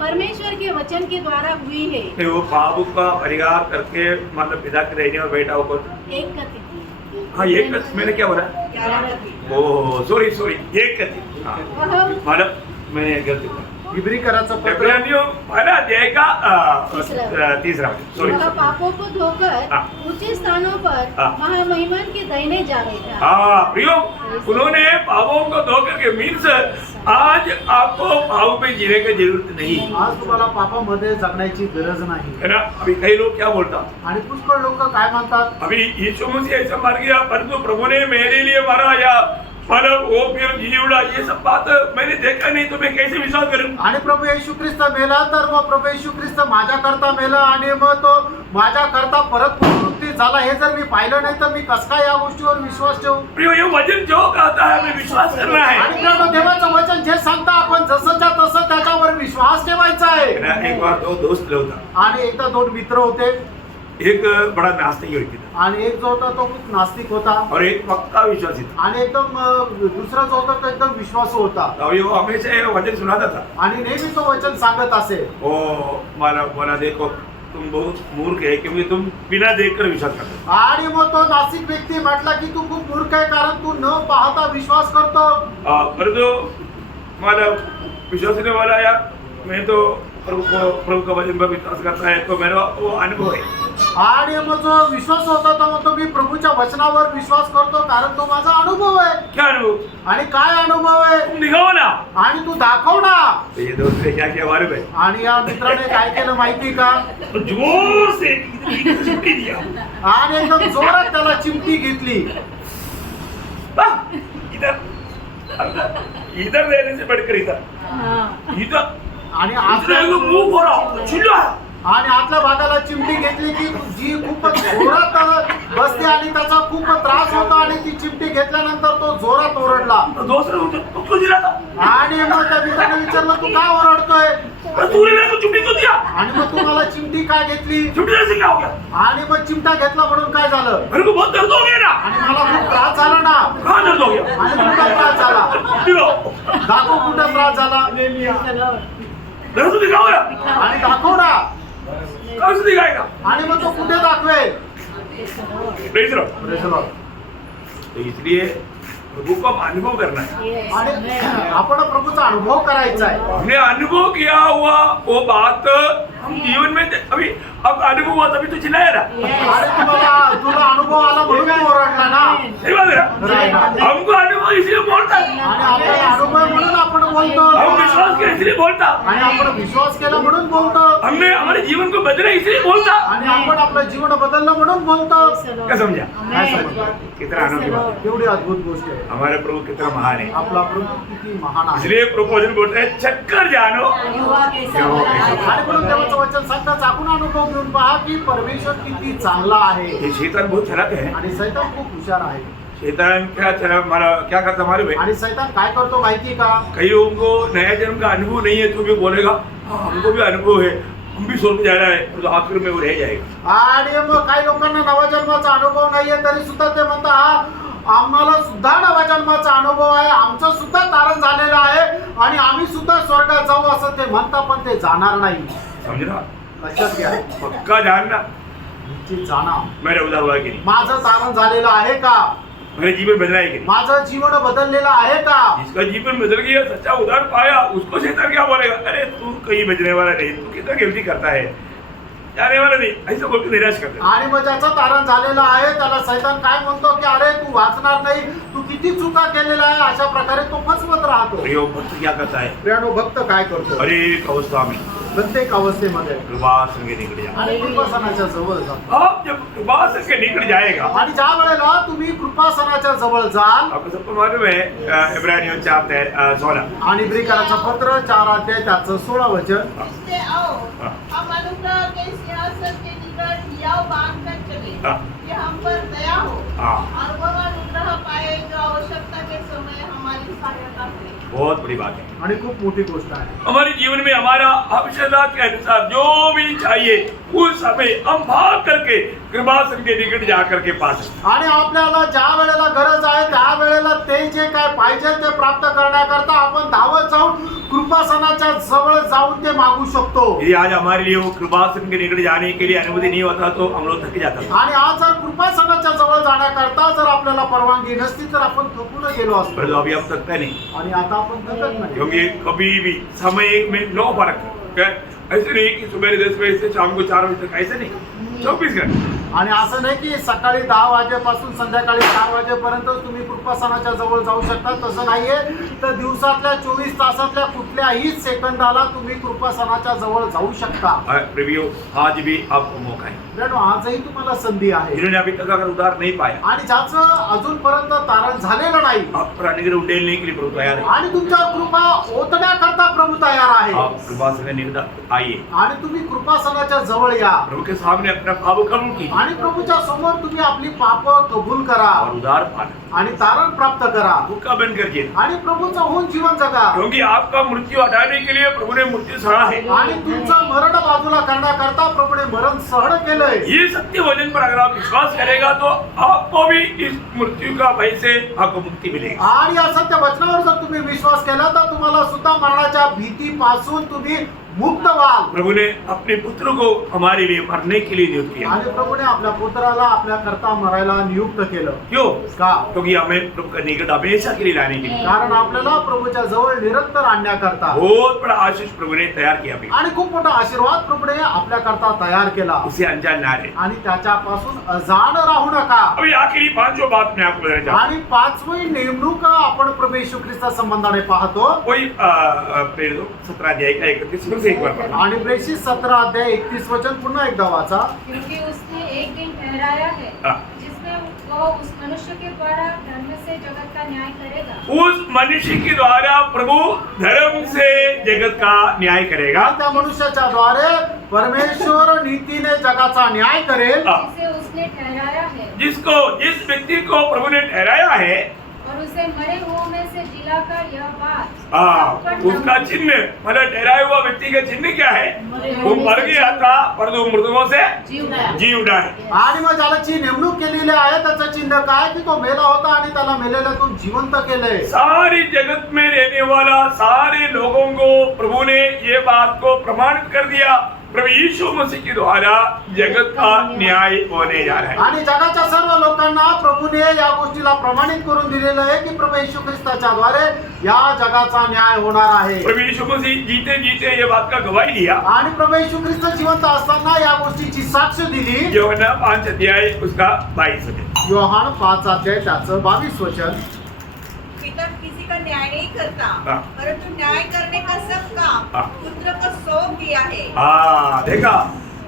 परमेश्वर के वचन के द्वारा हुई है। नहीं, वो पाप का परिहार करके मतलब पिता के रहने और बेटा को। एक कथी। हाँ, ये मैंने क्या बोला? ओ सॉरी, एक कथी। हाँ, मतलब मैंने गलती बोला। इब्रिकराचं पत्र इब्रानियों 12 अध्याय का तीसरा वचन। सॉरी। वह पापों को धोकर हाँ। ऊंचे स्थानों पर हाँ। महामहिमन के दाहिने जा बैठा। हाँ प्रियो, उन्होंने पापों को धो करके मीन्स आज आपको पाप में जीने की जरूरत नहीं आज तुम्हाला पापामध्ये जगण्याची गरज नाही। है ना। अभी कई लोग क्या बोलता, आणि पुष्कळ लोक काय म्हणतात, अभी यीशु मसीह ऐसा मर गया परंतु प्रभु ने मेरे लिए मरा, या मतलब वो फिर जी उड़ा, ये सब बात मैंने देखा नहीं तो मैं कैसे विश्वास करूं? आणि प्रभू येशू ख्रिस्त मेला तर मग प्रभू येशू ख्रिस्त माझ्या करता मेला आणि मग तो माझ्या करता परत पुनरुत्थित झाला, हे जर मी पाहिलं नाही तर मी कस काय या गोष्टीवर विश्वास ठेवू? प्रियो, ये वचन जो कहता है हमें विश्वास करना है। आणि प्रभू देवाचं वचन जे सांगता आपण जसंच्या तसं त्याच्यावर विश्वास ठेवायचा आहे। है ना। एक बार 2 दोस्त लोग था, आणि एकदा 2 मित्र होते, एक बड़ा नास्तिक व्यक्ति था आणि एक जो होता तो खूप नास्तिक होता, और एक पक्का विश्वासी था। आणि एकदम दुसरा जो होता तो एकदम विश्वासू होता, अभी वो हमेशा ये वचन सुनाता था। आणि नेहमी तो वचन सांगत असे। ओ बोला देखो तुम बहुत मूर्ख है क्योंकि तुम बिना देखकर विश्वास करते हो। आणि मग तो नास्तिक व्यक्ती म्हटला की तू खूप मूर्ख आहे, कारण तू न पाहता विश्वास करतो। परंतु मतलब विश्वासी ने बोला, यार मैं तो प्रभु का वचन पर विश्वास करता है, तो मेरा वो अनुभव है। आणि मग जो विश्वास होता तो म्हणतो मी प्रभूच्या वचनावर विश्वास करतो कारण तो माझा अनुभव आहे. क्या अनुभव? आणि काय अनुभव आहे? तुम दिखाओ ना. आणि तू दाखव ना. तो ये दोस्त क्या क्या मालूम है? आणि या मित्राने काय केलं माहिती का? तो जोर से इधर चिमटी दिया. आणि एकदम जोरात त्याला चिमटी घेतली. इधर रहने से बढ़कर इधर. हाँ. इधर आणि आपने आपल्या मुंह खोला चिल्ला. आणि आतल्या भागाला चिमटी घेतली की जी खूपच जोरात बसते आणि त्याचा खूप त्रास होता आणि ती चिमटी घेतल्यानंतर तो जोरात ओरडला. तो दूसरा तो क्यों चिल्लाता? आणि मग त्या मित्राने विचारलं तू का ओरडतोय? तूने मेरे को चुप्पी क्यों दिया? आणि मग तुम्हाला चिमटी का घेतली? चुप्पी से क्या हो गया? आणि मग चिमटा घेतला म्हणून काय झालं? मेरे को बहुत दर्द हो गया ना. आणि मला खूप त्रास झाला ना. कहाँ दर्द हो गया? आणि कुठं त्रास झाला? दिखाओ. दाखव कुठं त्रास झाला. दर्द दिखाओ ना. आणि दाखव ना. कहाँ से दिखाएगा? आणि मग तो कुठे दाखवेल? प्रेज रहो. तो इसलिए प्रभु को हम अनुभव करना है. आणि आपण प्रभूचा अनुभव करायचा आहे. हमने अनुभव किया हुआ वो बात हम जीवन में अभी अब अनुभव हुआ तभी तो चिल्लाया ना. आणि तुला अनुभव आला म्हणून तू ओरडला ना. सही बात है ना? हमको अनुभव इसलिए बोलता है. आणि आपल्याला अनुभव म्हणून आपण बोलतो. हम विश्वास किया इसलिए बोलता. आणि आपण विश्वास केला म्हणून बोलतो. हमने हमारे जीवन को बदला इसलिए बोलता. आणि आपण आपलं जीवन बदललं म्हणून बोलतो. क्या समझा? काय समजलं? कितना आनंद हुआ. एवढी अद्भुत गोष्ट आहे. हमारे प्रभु कितना महान है. आपला प्रभू किती महान आहे. इसलिए प्रभु वचन बोलते हैं चक्कर जानो. आणि म्हणून देवाचं वचन सांगता चाकून अनुभव घेऊन पहा की परमेश्वर किती चांगला आहे. ये शैतान बहुत चालाक है. आणि सैतान खूप हुशार आहे. शैतान क्या चला हमारा क्या करता मालूम है? आणि सैतान काय करतो माहिती का? कई लोगों को नया जन्म का अनुभव नहीं है तो भी बोलेगा हाँ हमको भी अनुभव है हम भी स्वर्ग जा रहा है तो आखिर में वो रह जाएगा. आणि मग काही लोकांना नवा जन्माचा अनुभव नाहीये तरी सुद्धा ते म्हणतात हा आम्हाला सुद्धा नवा जन्माचा अनुभव आहे. आमचं सुद्धा तारण झालेलं आहे आणि आम्ही सुद्धा स्वर्गात जाऊ असं ते म्हणतात पण ते जाणार नाही. समझना. लक्षात घ्या. पक्का जानना निश्चित जाणार. मेरा उद्धार हुआ कि नहीं. माझं तारण झालेलं आहे का? मेरा जीवन बदला है कि नहीं. माझं जीवन बदललेलं आहे का? जिसका जीवन बदल गया सच्चा उद्धार पाया उसको शैतान क्या बोलेगा अरे तू कहीं बचने वाला नहीं तू कितना गलती करता है जाने वाला नहीं ऐसा बोल के निराश करता है. आणि मग ज्याचं तारण झालेलं आहे त्याला सैतान काय म्हणतो की अरे तू वाचणार नाही तू किती चुका केलेला आहे अशा प्रकारे तो फसवत राहतो. प्रियो भक्त क्या करता है? प्रियानो भक्त काय करतो? हरेक अवस्था में प्रत्येक अवस्थेमध्ये कृपा संगे निकट जा. आणि कृपासनाच्या जवळ जा. आप जब कृपा संगे निकट जाएगा आणि ज्या वेळेला तुम्ही कृपासनाच्या जवळ जाल. आपको सबको मालूम है इब्रानियों 4:16. आणि इब्रिकराचं पत्र 4 अध्याय त्याचं 16 वचन. इसलिए आओ हम अनुग्रह के सिंहासन के निकट याव बांध कर चले हाँ. कि हम पर दया हो हाँ. और वह अनुग्रह पाए जो आवश्यकता के समय हमारी सहायता करे. बहुत बड़ी बात है. आणि खूप मोठी गोष्ट आहे. हमारे जीवन में हमारा आवश्यकता के अनुसार जो भी चाहिए उस समय हम भाग करके कृपा संग के निकट जा करके पा सकते. आणि आपल्याला ज्या वेळेला गरज आहे त्या वेळेला ते जे काय पाहिजे ते प्राप्त करण्याकरता आपण धावत जाऊन कृपासनाच्या जवळ जाऊन ते मागू शकतो. यदि आज हमारे लिए वो कृपा संग के निकट जाने के लिए अनुमति नहीं होता तो हम लोग थक जाते. आणि आज जर कृपासनाच्या जवळ जाण्याकरता जर आपल्याला परवानगी नसती तर आपण थकून गेलो असतो. परंतु अभी हम थकते नहीं आणि आता आपण थकत नाही. क्योंकि कभी भी समय में नो फर्क है. ऐसे नहीं कि सुबह 10 बजे से शाम को 4 बजे तक ऐसे नहीं 24 घंटे. आणि असं नाही की सकाळी 10 वाजेपासून संध्याकाळी 4 वाजेपर्यंत तुम्ही कृपासनाच्या जवळ जाऊ शकता. तसं नाहीये. तर दिवसातल्या 24 तासातल्या कुठल्याही सेकंदाला तुम्ही कृपासनाच्या जवळ जाऊ शकता. प्रियो आज भी आपको मौका है. मित्रांनो, आजही तुम्हाला संधी आहे. जिन्होंने अभी तक अगर उद्धार नहीं पाया आणि ज्याचं अजूनपर्यंत तारण झालेलं नाही आप पर अनुग्रह उडेलने के लिए प्रभु तैयार है. आणि तुमच्यावर कृपा ओतण्याकरता प्रभू तयार आहे. आप कृपा संग निकट आइए. आणि तुम्ही कृपासनाच्या जवळ या. प्रभु के सामने अपना पाप कबूल कीजिए आणि प्रभूच्या समोर तुम्ही आपली पाप कबूल करा और उद्धार पाना. आणि तारण प्राप्त करा भूखा बन कर जीना. आणि प्रभूचा होऊन जीवन जगा. क्योंकि आपका मृत्यू हटाने के लिए प्रभु ने मृत्यू सहा है. आणि तुमचं मरण बाजूला करण्याकरता प्रभूने मरण सहन केलंय. ये सत्य वचन पर अगर आप विश्वास करेगा तो आपको भी इस मृत्यू का भय से आपको मुक्ति मिलेगी. आणि या सत्य वचनावर जर तुम्ही विश्वास केला तर तुम्हाला सुद्धा मरणाच्या भीतीपासून तुम्ही मुक्त व्हाल. प्रभु ने अपने पुत्र को हमारे लिए मरने के लिए नियुक्त किया. आणि प्रभूने आपल्या पुत्राला आपल्या करता मरायला नियुक्त केलं. क्यों? का? क्योंकि हमें प्रभु का निकट हमेशा के लिए लाने के लिए कारण आपल्याला प्रभूच्या जवळ निरंतर आणण्याकरता बहुत बड़ा आशीष प्रभु ने तैयार किया भी. आणि खूप मोठा आशीर्वाद प्रभूने आपल्या करता तयार केला. उसे अनजान ना रहे. आणि त्याच्यापासून अजाण राहू नका. अभी आखिरी पांचों बात मैं आपको बताना चाहता हूं. आणि पाचवी नेमणूक आपण प्रभू येशू ख्रिस्ता संबंधाने पाहतो. कोई प्रेरित 17 अध्याय का 31 वचन से एक बार पढ़ना. आणि प्रेषित 17 अध्याय 31 वचन पुन्हा एकदा वाचा. क्योंकि उसने एक दिन ठहराया है हाँ. जिसमें वह उस मनुष्य के द्वारा धर्म से जगत का न्याय करेगा. उस मनुष्य के द्वारा प्रभु धर्म से जगत का न्याय करेगा. आणि त्या मनुष्याच्या द्वारे परमेश्वर नीतीने जगाचा न्याय करेल. हाँ. जिसे उसने ठहराया है जिस व्यक्ति को प्रभु ने ठहराया है, और उसे मरे हुओं में से जिलाकर यह बात सब पर उसका चिन्ह मतलब ठहराया हुआ व्यक्ति का चिन्ह क्या है? वो मर गया था परंतु मृतकों से जी उठा है. आणि मग ज्याची नेमणूक केलेली आहे त्याचं चिन्ह काय की तो मेला होता आणि त्याला मेलेल्यातून जिवंत केले. सारी जगत में रहने वाला सारे लोगों को प्रभु ने ये बात को प्रमाणित कर दिया. प्रभु यीशु मसीह के द्वारा जगत का न्याय होने जा रहा है. आणि जगाच्या सर्व लोकांना प्रभूने या गोष्टीला प्रमाणित करून दिलेलं आहे की प्रभू येशू ख्रिस्ताच्या द्वारे या जगाचा न्याय होणार आहे. प्रभु यीशु मसीह जीते जीते ये बात का गवाही दिया. आणि प्रभू येशू ख्रिस्त जिवंत असताना या गोष्टीची साक्ष दिली. यूहन्ना 5 अध्याय उसका 22 वचन. योहान 5 अध्याय त्याचं 22 वचन. पिता किसी का न्याय नहीं करता, हाँ. परंतु न्याय करने का सब काम हाँ. पुत्र को सौंप दिया है. हाँ देखा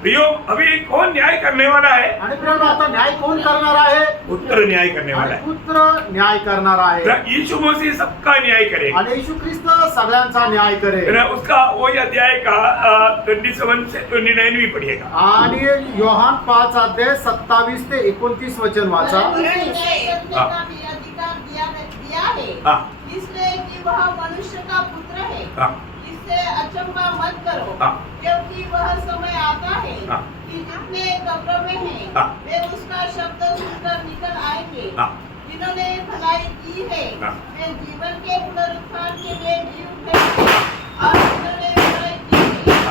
प्रियो, अभी कौन न्याय करने वाला है? आणि प्रेम आता न्याय कोण करणार आहे? पुत्र न्याय करने वाला आणि है. पुत्र न्याय करणार आहे. तो यीशु मसीह सबका न्याय करेगा. आणि येशू ख्रिस्त सगळ्यांचा न्याय करेल. ना उसका वही अध्याय का 27 से 29 भी पढ़िएगा. आणि योहान 5 अध्याय 27 ते 29 वचन वाचा. न्याय करने का भी अधिकार दिया है, हाँ. इसलिए कि वह मनुष्य का पुत्र है. हाँ. इससे अचंभा मत करो, हाँ. क्योंकि वह समय आता है हाँ. कि जितने कब्र में हैं हाँ. वे उसका शब्द सुनकर निकल आएंगे. हाँ. जिन्होंने भलाई की है हाँ. वे जीवन के पुनरुत्थान के लिए जी उठेंगे, और जिन्होंने बुराई की है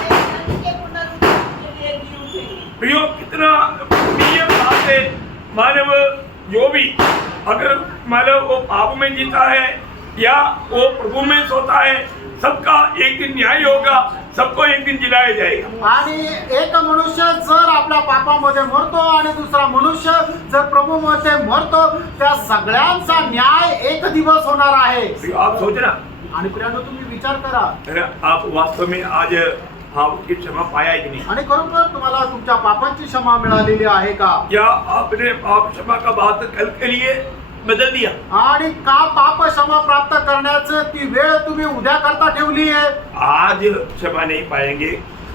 वे धर्म के पुनरुत्थान के लिए जी उठेंगे. प्रियो, कितना प्रिय बात है. मानव जो भी अगर मानव वो पाप में जीता है या वो प्रभु में सोता है, सबका एक दिन न्याय होगा. सबको एक दिन जिलाया जाएगा. आणि एक मनुष्य जर आपल्या पापामध्ये मरतो आणि दुसरा मनुष्य जर प्रभूमध्ये मरतो, त्या सगळ्यांचा न्याय एक दिवस होणार आहे. प्रियो, आप सोचना, आणि प्रियानो तुम्ही विचार करा. है ना, आप वास्तव में आज आपकी क्षमा पाया है कि नहीं? आणि खरोखर तुम्हाला तुमच्या पापांची क्षमा मिळालेली आहे का? या आपने पाप क्षमा का बात कल के लिए बदल दिया? आणि का पाप क्षमा प्राप्त करण्याचं ती वेळ तुम्ही उद्या करता ठेवली आहे? आज क्षमा नहीं पाएंगे,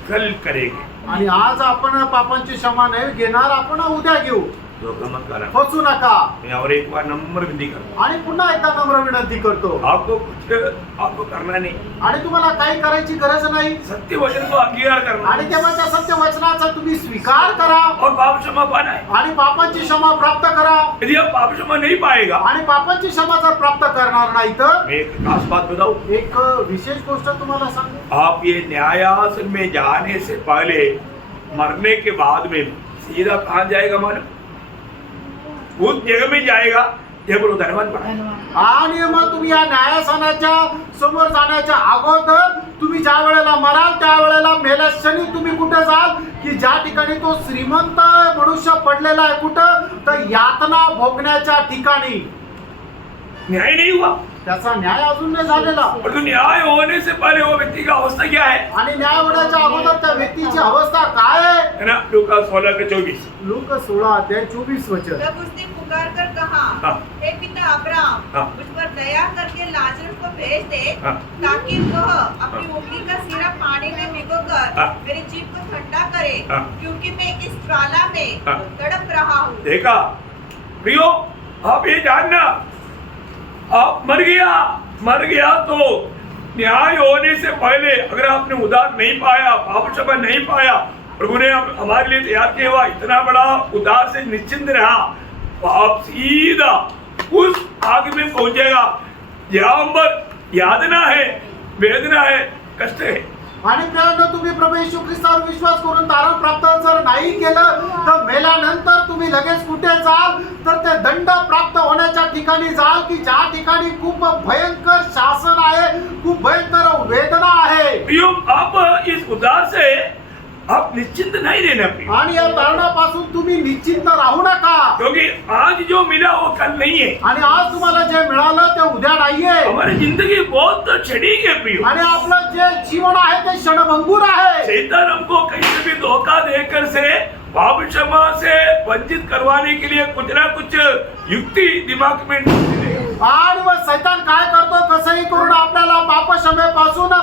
कल करेंगे. आणि आज आपण पापांची क्षमा नाही घेणार, आपण उद्या घेऊ. धोखा मत करा. फसू नका. मैं और एक बार नम्र विनती करता आणि पुन्हा एकदा नम्र विनंती करतो. हूं. आपको करना नहीं, आणि तुम्हाला काही करायची गरज नाही. सत्य वचन को अंगीकार करना आणि तेव्हा त्या सत्य वचनाचा तुम्ही स्वीकार करा और पाप क्षमा पाना है. आणि पापांची क्षमा प्राप्त करा. यदि आप पाप क्षमा नहीं पाएगा, आणि पापांची क्षमा जर प्राप्त करणार नाही तर मैं एक खास बात बताऊं. एक विशेष गोष्ट तुम्हाला सांगू. आप ये न्यायासन में जाने से पहले मरने के बाद में सीधा कहाँ जाएगा मालूम? उस जगह में जाएगा जब वो धर्मवान बना. आणि मग तुम्ही या न्यायासनाच्या समोर जाण्याच्या अगोदर तुम्ही ज्या वेळेला मराल त्या वेळेला मेल्या क्षणी तुम्ही कुठे जाल की ज्या ठिकाणी तो श्रीमंत मनुष्य पडलेला आहे, कुठं तर यातना भोगण्याच्या ठिकाणी. न्याय नहीं हुआ, त्याचा न्याय अजून नाही झालेला. और तो न्याय होने से पहले वो व्यक्ति का अवस्था क्या है? आणि न्याय होण्याच्या अगोदर त्या व्यक्तीची अवस्था काय आहे? है ना, लूका 16:24. लूक 16 अध्याय 24 वचन. तब उसने पुकार कर कहा, हाँ. हे पिता अब्राहम, हाँ. मुझ पर दया करके लाजरस को भेज दे, हाँ. ताकि वह अपनी उंगली का सिरा पानी में भिगोकर हाँ. मेरी जीभ को ठंडा करे, हाँ. क्योंकि मैं इस ज्वाला में हाँ. तड़प रहा हूँ. देखा प्रियो, आप ये जानना, आप मर गया तो न्याय होने से पहले अगर आपने उद्धार नहीं पाया, पाप क्षमा नहीं पाया, प्रभु ने हमारे लिए तैयार किया हुआ इतना बड़ा उद्धार से निश्चिंत रहा, तो आप सीधा उस आग में पहुंचेगा जहां पर यातना है, वेदना है, कष्ट है. आणि प्रियांनो, तुम्ही प्रभू येशू ख्रिस्तावर विश्वास करून तारण प्राप्त जर नाही केलं तर मेल्यानंतर तुम्ही लगेच कुठे जाल तर ते दंड प्राप्त होण्याच्या ठिकाणी जाल की ज्या ठिकाणी खूप भयंकर शासन आहे, खूप भयंकर वेदना आहे. प्रियो, आप इस उद्धार से आप निश्चिंत नहीं रहना प्रियो, आणि या तारणापासून तुम्ही निश्चिंत राहू नका. क्योंकि आज जो मिला वो कल नहीं है. आणि आज तुम्हाला जे मिळालं ते उद्या नाहीये. हमारी जिंदगी बहुत क्षणिक है प्रियो. आणि आपलं जे जीवन आहे ते क्षणभंगुर आहे. शैतान हमको कहीं से भी धोखा देकर से पाप क्षमा से वंचित करवाने के लिए कुछ ना कुछ युक्ति दिमाग में डाल देगा. आणि मग सैतान काय करतो, कसंही करून आपल्याला पाप क्षमेपासून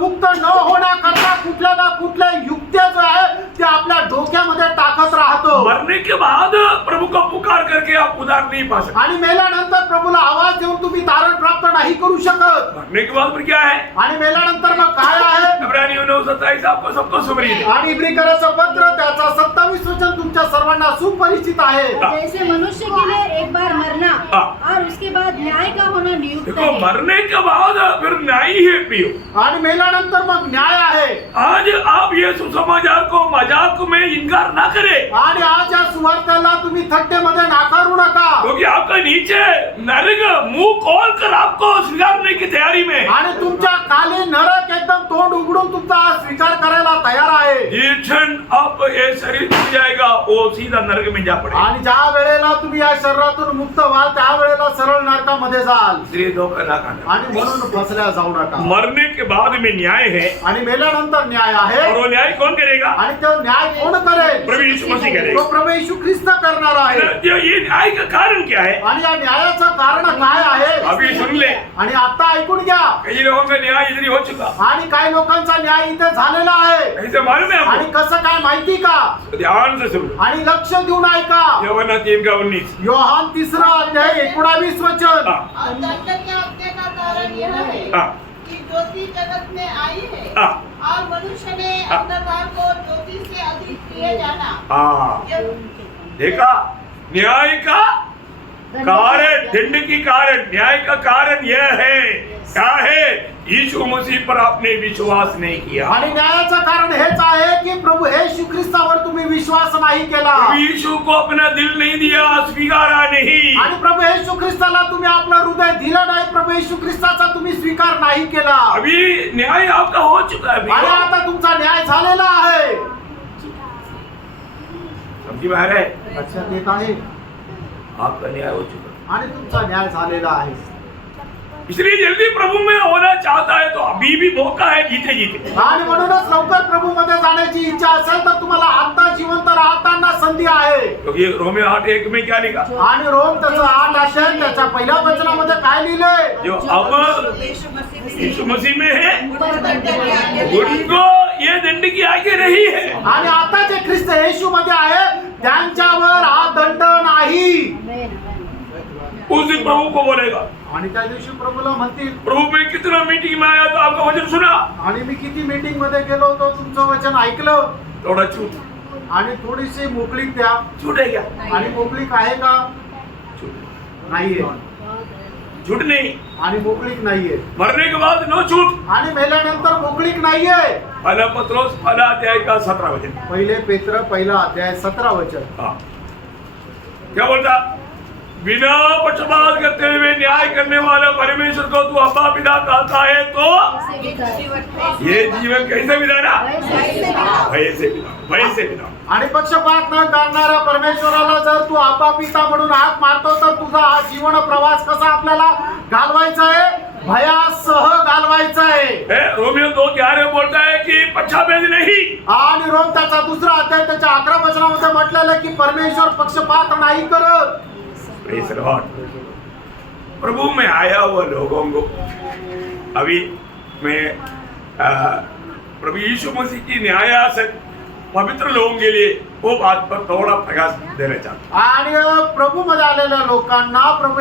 मुक्त न होण्याकरता कुठल्या ना कुठल्या युक्त्या जो आहे ते आपल्या डोक्यामध्ये टाकत राहतो. मरने के बाद प्रभु को पुकार करके आप उद्धार नहीं पा सकते. आणि मेल्यानंतर प्रभूला आवाज देऊन तुम्ही तारण प्राप्त नाही करू शकत. मरने के बाद फिर क्या है? आणि मेल्यानंतर मग काय आहे? इब्रानियों 9:27 आपको सबको सुपरिचित है. आणि इब्रिकराचं पत्र त्याचा 27 वचन तुमच्या सर्वांना सुपरिचित आहे. जैसे मनुष्य के लिए एक बार मरना हाँ। और उसके बाद न्याय का होना नियुक्त देखो, है. मरने के बाद फिर न्याय है प्रियो. आणि मेल्यानंतर मग न्याय आहे. आज आप ये सुसमाचार को मजाक में इनकार ना करें, आणि आज या सुवार्तेला तुम्ही थट्टेमध्ये नाकारू नका. क्योंकि आपका नीचे नरक मुंह खोल कर आपको स्वीकारने की तैयारी में. आणि तुमच्या खाली नरक एकदम तोंड उघडून तुमचा स्वीकार करायला तयार आहे. जिस क्षण आप ये शरीर छूट जाएगा वो सीधा नरक में जा पड़ेगा. आणि ज्या वेळेला तुम्ही या शरीरातून मुक्त व्हाल त्या वेळेला सरळ नरकामध्ये जाल. इसलिए धोखा ना खाना. आणि म्हणून फसल्या जाऊ नका. मरने के बाद में न्याय है, आणि मेल्यानंतर न्याय आहे. और वो न्याय कौन करेगा? आणि तो न्याय कोण करेल? प्रभु यीशु मसीह तो करेगा. प्रभू येशू ख्रिस्त करणार आहे. ये न्याय का कारण क्या है? आणि या न्यायाचं कारण काय आहे? अभी सुन ले. आणि आता ऐकून घ्या. कई लोगों का न्याय इधर ही हो चुका. आणि काही लोकांचा न्याय इथे झालेला आहे. ऐसे मालूम है आणि आपको? कसं काय माहिती का? ध्यान से सुनो. आणि लक्ष देऊन ऐका. यूहन्ना 3:19. योहान 3 अध्याय 19 वचन. हाँ. और दंड के हत्या का कारण यह है हाँ. कि ज्योति जगत में आई है हाँ. और मनुष्य ने हाँ. अंधकार को ज्योति से अधिक प्रिय जाना. हाँ, यह देखा, न्याय का कारण, दंड की कारण, न्याय का कारण यह है, क्या है? यीशु मसीह पर आपने विश्वास नहीं किया. आणि न्यायाचं कारण हेच आहे की प्रभू येशू ख्रिस्तावर तुम्ही विश्वास नाही केला. प्रभु यीशु को अपना दिल नहीं दिया, स्वीकारा नहीं. आणि प्रभू येशू ख्रिस्ताला तुम्ही आपलं हृदय दिलं नाही. प्रभू येशू ख्रिस्ताचा तुम्ही स्वीकार नाही केला. अभी न्याय आपका हो चुका है. आणि आता तुमचा न्याय झालेला आहे. समझी में आ रहा है? लक्षात येत आहे. आपका न्याय हो चुका. आणि तुमचा न्याय झालेला आहे. इसलिए जल्दी प्रभु में होना चाहता है तो अभी भी मौका है जीते जीते. आणि म्हणूनच लवकर प्रभू मध्ये जाण्याची इच्छा असेल तर तुम्हाला आता जिवंत राहताना संधी आहे. क्योंकि रोमियो 8:1 में क्या लिखा? आणि रोम त्याचं 8 अध्याय त्याच्या पहिल्या वचनामध्ये काय लिहिलंय? जो अब यीशु मसीह में है उनको ये दंड की आगे नहीं है. आणि आता जे ख्रिस्त येशू मध्ये आहे त्यांच्यावर हा दंड नाही. उस दिन प्रभु को बोलेगा, आणि त्या दिवशी प्रभूला म्हणतील, प्रभु मैं कितना मीटिंग में आया तो आपका वचन सुना, आणि मी किती मीटिंग मध्ये गेलो होतो, तुमचं वचन ऐकलं. थोड़ा छूट. आणि थोडीशी मोकळीक द्या. छूट है क्या? आणि मोकळीक आहे का? नाहीये. छूट नहीं. आणि मोकळीक नाहीये. मरने के बाद नो छूट. आणि मेल्यानंतर मोकळीक नाहीये. पहला पत्रोस पहला अध्याय का 17 वचन. पहिले पेत्र पहिला अध्याय 17 वचन. हाँ, क्या बोलता? बिना पक्षपात करते हुए न्याय करने वाला परमेश्वर को तू अब्बा पिता कहता है तो ये जीवन कैसे बिताना? भय से बिताओ, भय से बिताओ. आणि पक्षपात न करणाऱ्या परमेश्वराला जर तू आबा पिता म्हणून हाक मारतो तर तुझा हा जीवन प्रवास कसा आपल्याला घालवायचा आहे? भयासह घालवायचा आहे. रोमियो 2:11 बोलता है कि पक्षाभेद नहीं. आणि रोम त्याचा 2 अध्याय त्याच्या 11 वचनामध्ये म्हटलेलं की परमेश्वर पक्षपात नाही करत. Praise the Lord. प्रभु में आया हुआ लोगों को अभी मैं प्रभु यीशु मसीह की न्यायासन पवित्र लोगों के लिए वो बात पर थोड़ा प्रकाश देना चाहता आणि प्रभूमध्ये आलेल्या लोकांना प्रभू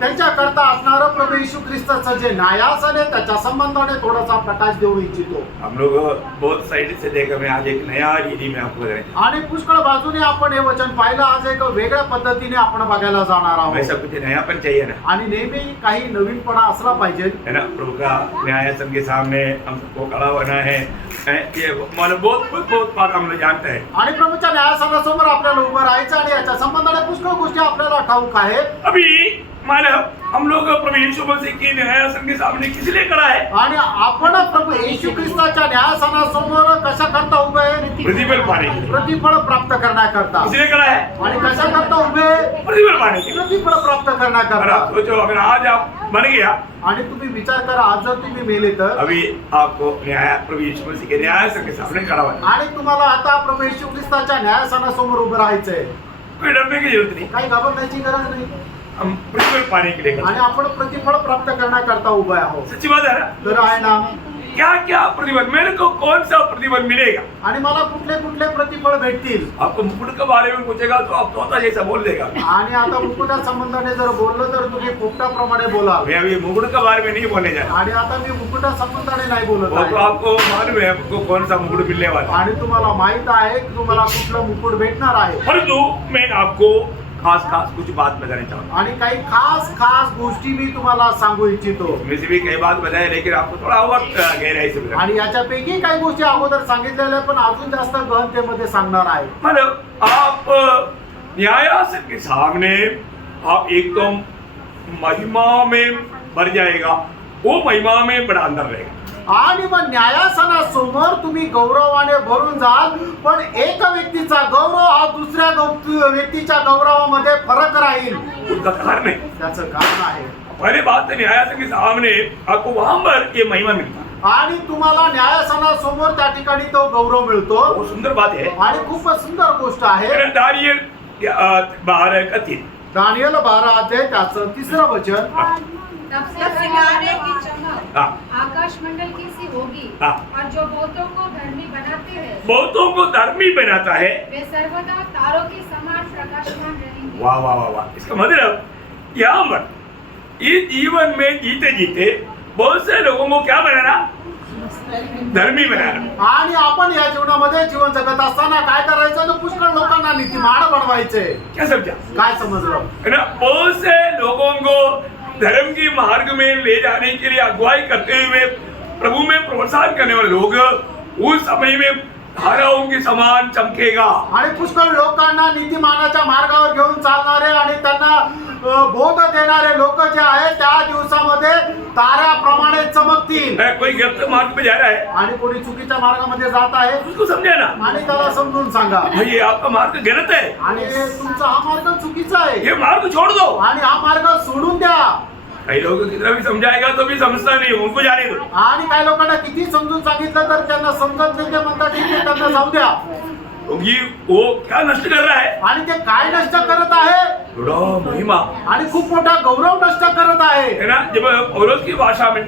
त्यांच्या करता असणारं प्रभू येशू ख्रिस्ताचं जे न्यायासन आहे त्याच्या संबंधाने थोडासा प्रकाश देऊ इच्छितो. हूँ. हम लोग बहुत साइड से देखा, मैं आज एक नया रीति में आपको बताना चाहता आणि पुष्कळ बाजूने आपण हे वचन पाहिलं. आज एक वेगळ्या पद्धतीने आपण बघायला जाणार हूँ. वैसा आहोत कुछ नया पण चाहिए ना, आणि नेहमी काही नवीनपणा असला पाहिजे. है ना. प्रभु का न्यायासन के सामने हम सबको खड़ा होना है. ये मतलब बहुत बात हम लोग जानते हैं. आणि प्रभूच्या न्यायासनासमोर आपल्याला उभं राहायचं आणि याच्या संबंधाने पुष्कळ गोष्टी आपल्याला ठाऊक आहेत. अभी मानव हम लोग प्रभु यीशु मसीह की न्यायासन के सामने किस लिए खड़ा है? आणि आपण प्रभू येशू ख्रिस्ताच्या न्यायासनासमोर कशा करता उभे आहे? प्रतिफल पाने के लिए. प्रतिफळ प्राप्त करण्याकरता. किस लिए खड़ा है? आणि कशा करता उभे? प्रतिफल पाने के लिए. प्रतिफळ प्राप्त अगर करण्याकरता. आप सोचो, अगर आज आप बन गया, आणि तुम्ही विचार करा, आज जर तुम्ही मेले तर अभी आपको प्रभु यीशु मसीह के न्यायासन के सामने खड़ा होना है. आणि तुम्हाला आता प्रभू येशू ख्रिस्ताच्या न्यायासनासमोर उभं राहायचंय. कोई डरने की जरूरत नहीं. काही घाबरण्याची गरज नाही. हम प्रतिफल पाने के लिए खड़े आणि आपण प्रतिफळ प्राप्त करण्याकरता उभे आहोत. हैं. सच्ची बात है ना. तर आहे ना. क्या क्या प्रतिफल, मेरे को कौन सा प्रतिफल मिलेगा? आणि मला कुठले कुठले प्रतिफळ भेटतील? आपको मुकुट के बारे में पूछेगा तो आप तोता जैसा बोल देगा. आणि आता मुकुटा संबंधाने जर बोललो तर तुम्ही पोपटाप्रमाणे बोलाल. मैं अभी मुकुट के बारे में नहीं बोलने जा रहा. आणि आता मी मुकुटा संबंधाने नाही बोलत वो तो आहे. आपको मालूम है आपको कौन सा मुकुट मिलने वाला है. आणि तुम्हाला माहित आहे की तुम्हाला कुठलं मुकुट भेटणार आहे. परंतु मैं आपको खास कुछ बात बताना चाहता हूँ. आणि काही खास खास गोष्टी मी तुम्हाला सांगू इच्छितो. इसमें से भी कई बात बताए, लेकिन आपको थोड़ा और गहराई से बताना. आणि याच्यापैकी काही गोष्टी अगोदर सांगितलेल्या पण अजून जास्त गहनतेमध्ये सांगणार आहे. मतलब आप न्यायासन के सामने आप एकदम महिमा में भर जाएगा, वो महिमा में बड़ा अंदर रहेगा. आणि मग न्यायासनासमोर तुम्ही गौरवाने भरून जाल, पण एका व्यक्तीचा गौरव हा दुसऱ्या व्यक्तीच्या गौरवामध्ये फरक राहील. उसका कारण है, त्याचं कारण आहे. पहले बात है न्यायासन के सामने आपको वहां पर ये महिमा मिलता है. आणि तुम्हाला न्यायासनासमोर त्या ठिकाणी तो गौरव मिळतो. वो सुंदर बात है. आणि खूपच सुंदर गोष्ट आहे. दानियेल 12:3. दानिएल 12 अध्याय त्याचं 3रं वचन. तब सितारे की चमक हाँ. आकाश मंडल की सी होगी हाँ. और जो बहुतों को धर्मी बनाते हैं बहुतों को धर्मी बनाता है. वे सर्वदा तारों के समान प्रकाशमान रहेंगे. वाह वाह वाह वाह. इसका मतलब यहाँ पर इस जीवन में जीते जीते बहुत से लोगों को क्या बनाना? धर्मी बनाना. आणि आपण या जीवनामध्ये जीवन जगत असताना काय करायचं तर पुष्कळ लोकांना नीतिमान बनवायचे. क्या समझा? काय समजलं? है ना. बहुत से लोगों को धर्म की मार्ग में ले जाने के लिए अगुवाई करते हुए प्रभु में प्रोत्साहन करने वाले लोग उस समय में धाराओं के समान चमकेगा. आणि पुष्कळ लोकांना नीतिमानाच्या मार्गावर घेऊन चालणारे आणि त्यांना बोध देणारे लोक जे आहेत त्या दिवसामध्ये ताऱ्याप्रमाणे चमकतील. कोई गलत मार्ग पे जा रहा है, आणि कोणी चुकीच्या मार्गामध्ये जात आहे उसको समझाना. आणि त्याला समजून सांगा, भाई ये आपका मार्ग गलत है, आणि तुमचा हा मार्ग चुकीचा आहे ये मार्ग छोड़ दो. आणि हा मार्ग सोडून द्या. कई लोगों को कितना भी समझाएगा तो भी समझता नहीं, उनको जाने दो. आणि काही लोकांना किती समजून सांगितलं तर त्यांना समजत नाही. ते म्हणतात ठीक आहे, त्यांना जाऊ द्या. क्योंकि वो क्या नष्ट कर रहा है? आणि ते काय नष्ट करत आहे? बड़ा महिमा. आणि खूप मोठा गौरव नष्ट करत आहे. है ना. जब पौलुस की भाषा में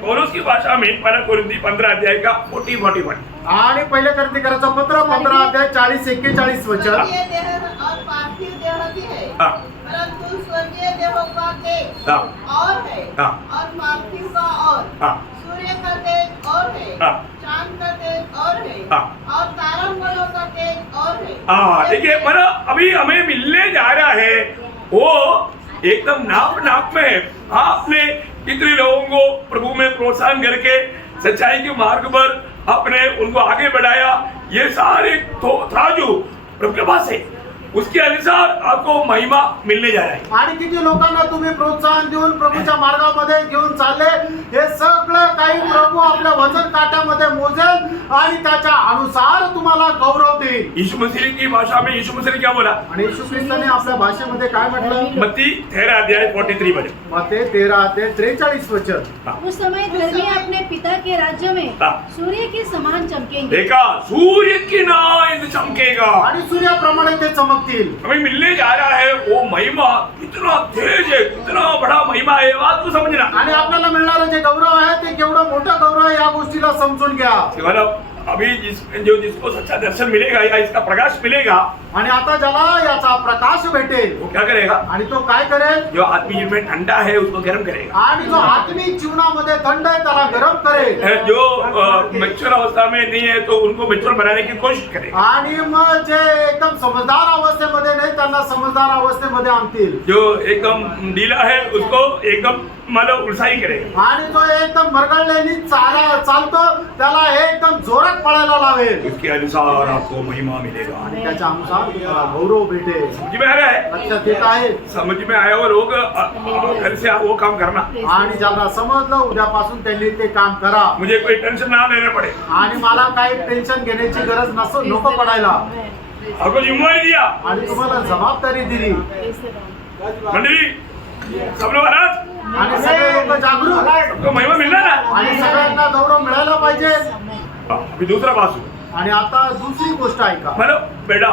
1 कोरिन्थी 15 अध्याय का 40-41. आणि पहिले करंथीकरांचं पत्र 15 अध्याय 40-41 वचन. स्वर्गीय देह और पार्थिव देह भी है, हाँ. परंतु स्वर्गीय देहों का तेज हाँ. और है हाँ. और पार्थिव का और. हाँ. सूर्य का तेज और है, हाँ. चांद का तेज और है, हाँ. और तारामंडलों का तेज और है. हाँ देखिए, मतलब अभी हमें मिलने जा रहा है वो एकदम नाप में है. आपने कितने लोगों को प्रभु में प्रोत्साहन करके सच्चाई के मार्ग पर अपने उनको आगे बढ़ाया, ये सारे तराजू प्रभु के पास है. उसके अनुसार आपको महिमा मिलने जा रहा है. आणि किती लोकांना तुम्ही प्रोत्साहन देऊन प्रभूच्या मार्गामध्ये घेऊन चालले, हे सगळं काही प्रभू आपल्या वजन काट्यामध्ये मोजेल आणि त्याच्या अनुसार तुम्हाला गौरव देईल. यीशु मसीह की भाषा में यीशु मसीह ने क्या बोला? आणि येशू ख्रिस्ताने आपल्या भाषेमध्ये काय म्हटलं? मत्ती 13 अध्याय 43 मध्ये. मत्ते 13 अध्याय 43 वचन. उस समय धर्मी अपने पिता के राज्य में हाँ. सूर्य के समान चमकेंगे. देखा, सूर्य की नाई चमकेगा. आणि सूर्याप्रमाणे ते चमकतील. हमें मिलने जा रहा है वो महिमा कितना तेज है, कितना बड़ा महिमा है, बात को समझना. आणि आपल्याला मिळणारं जे गौरव आहे ते केवढं मोठं गौरव आहे या गोष्टीला समजून घ्या. मतलब अभी जिसको सच्चा दर्शन मिलेगा या इसका प्रकाश मिलेगा आणि आता ज्याला याचा प्रकाश भेटेल वो क्या करेगा? आणि तो काय करेल जो आत्मिक जीवन में ठंडा है उसको गर्म करेगा। आणि जो आत्मिक जीवनामध्ये थंड आहे त्याला गरम करेल जो मैच्योर अवस्था में नहीं है तो उनको मैच्योर बनाने की कोशिश करेगा। आणि मग जे एकदम समजदार अवस्थेमध्ये नाही त्यांना समजदार अवस्थेमध्ये आणतील जो एकदम ढीला है उसको एकदम मतलब उल्साही करेगा। आणि जो एकदम मरगळलेली चालतो त्याला एकदम जोरात पळायला लावेल उसके अनुसार आपको महिमा मिलेगा। आणि त्याच्या अनुसार तुम्हाला गौरव भेटेल। समझ में आ रहा है? लक्षात येत आहे समझ में आया वो लोग घर से वो काम करना, आणि ज्यांना समजलं उद्यापासून त्यांनी ते काम करा मुझे कोई टेंशन ना लेना पड़े। आणि मला काही टेन्शन घेण्याची गरज नको पडायला आपको जिम्मेवारी दिया आणि तुम्हाला जबाबदारी दिली मंडली, सब लोग महाराज आणि सगळे लोक जागरूक सबको महिमा मिलना ना। आणि सगळ्यांना गौरव मिळायला पाहिजे। अभी दूसरा बात आणि आता दुसरी गोष्ट ऐका मतलब बेटा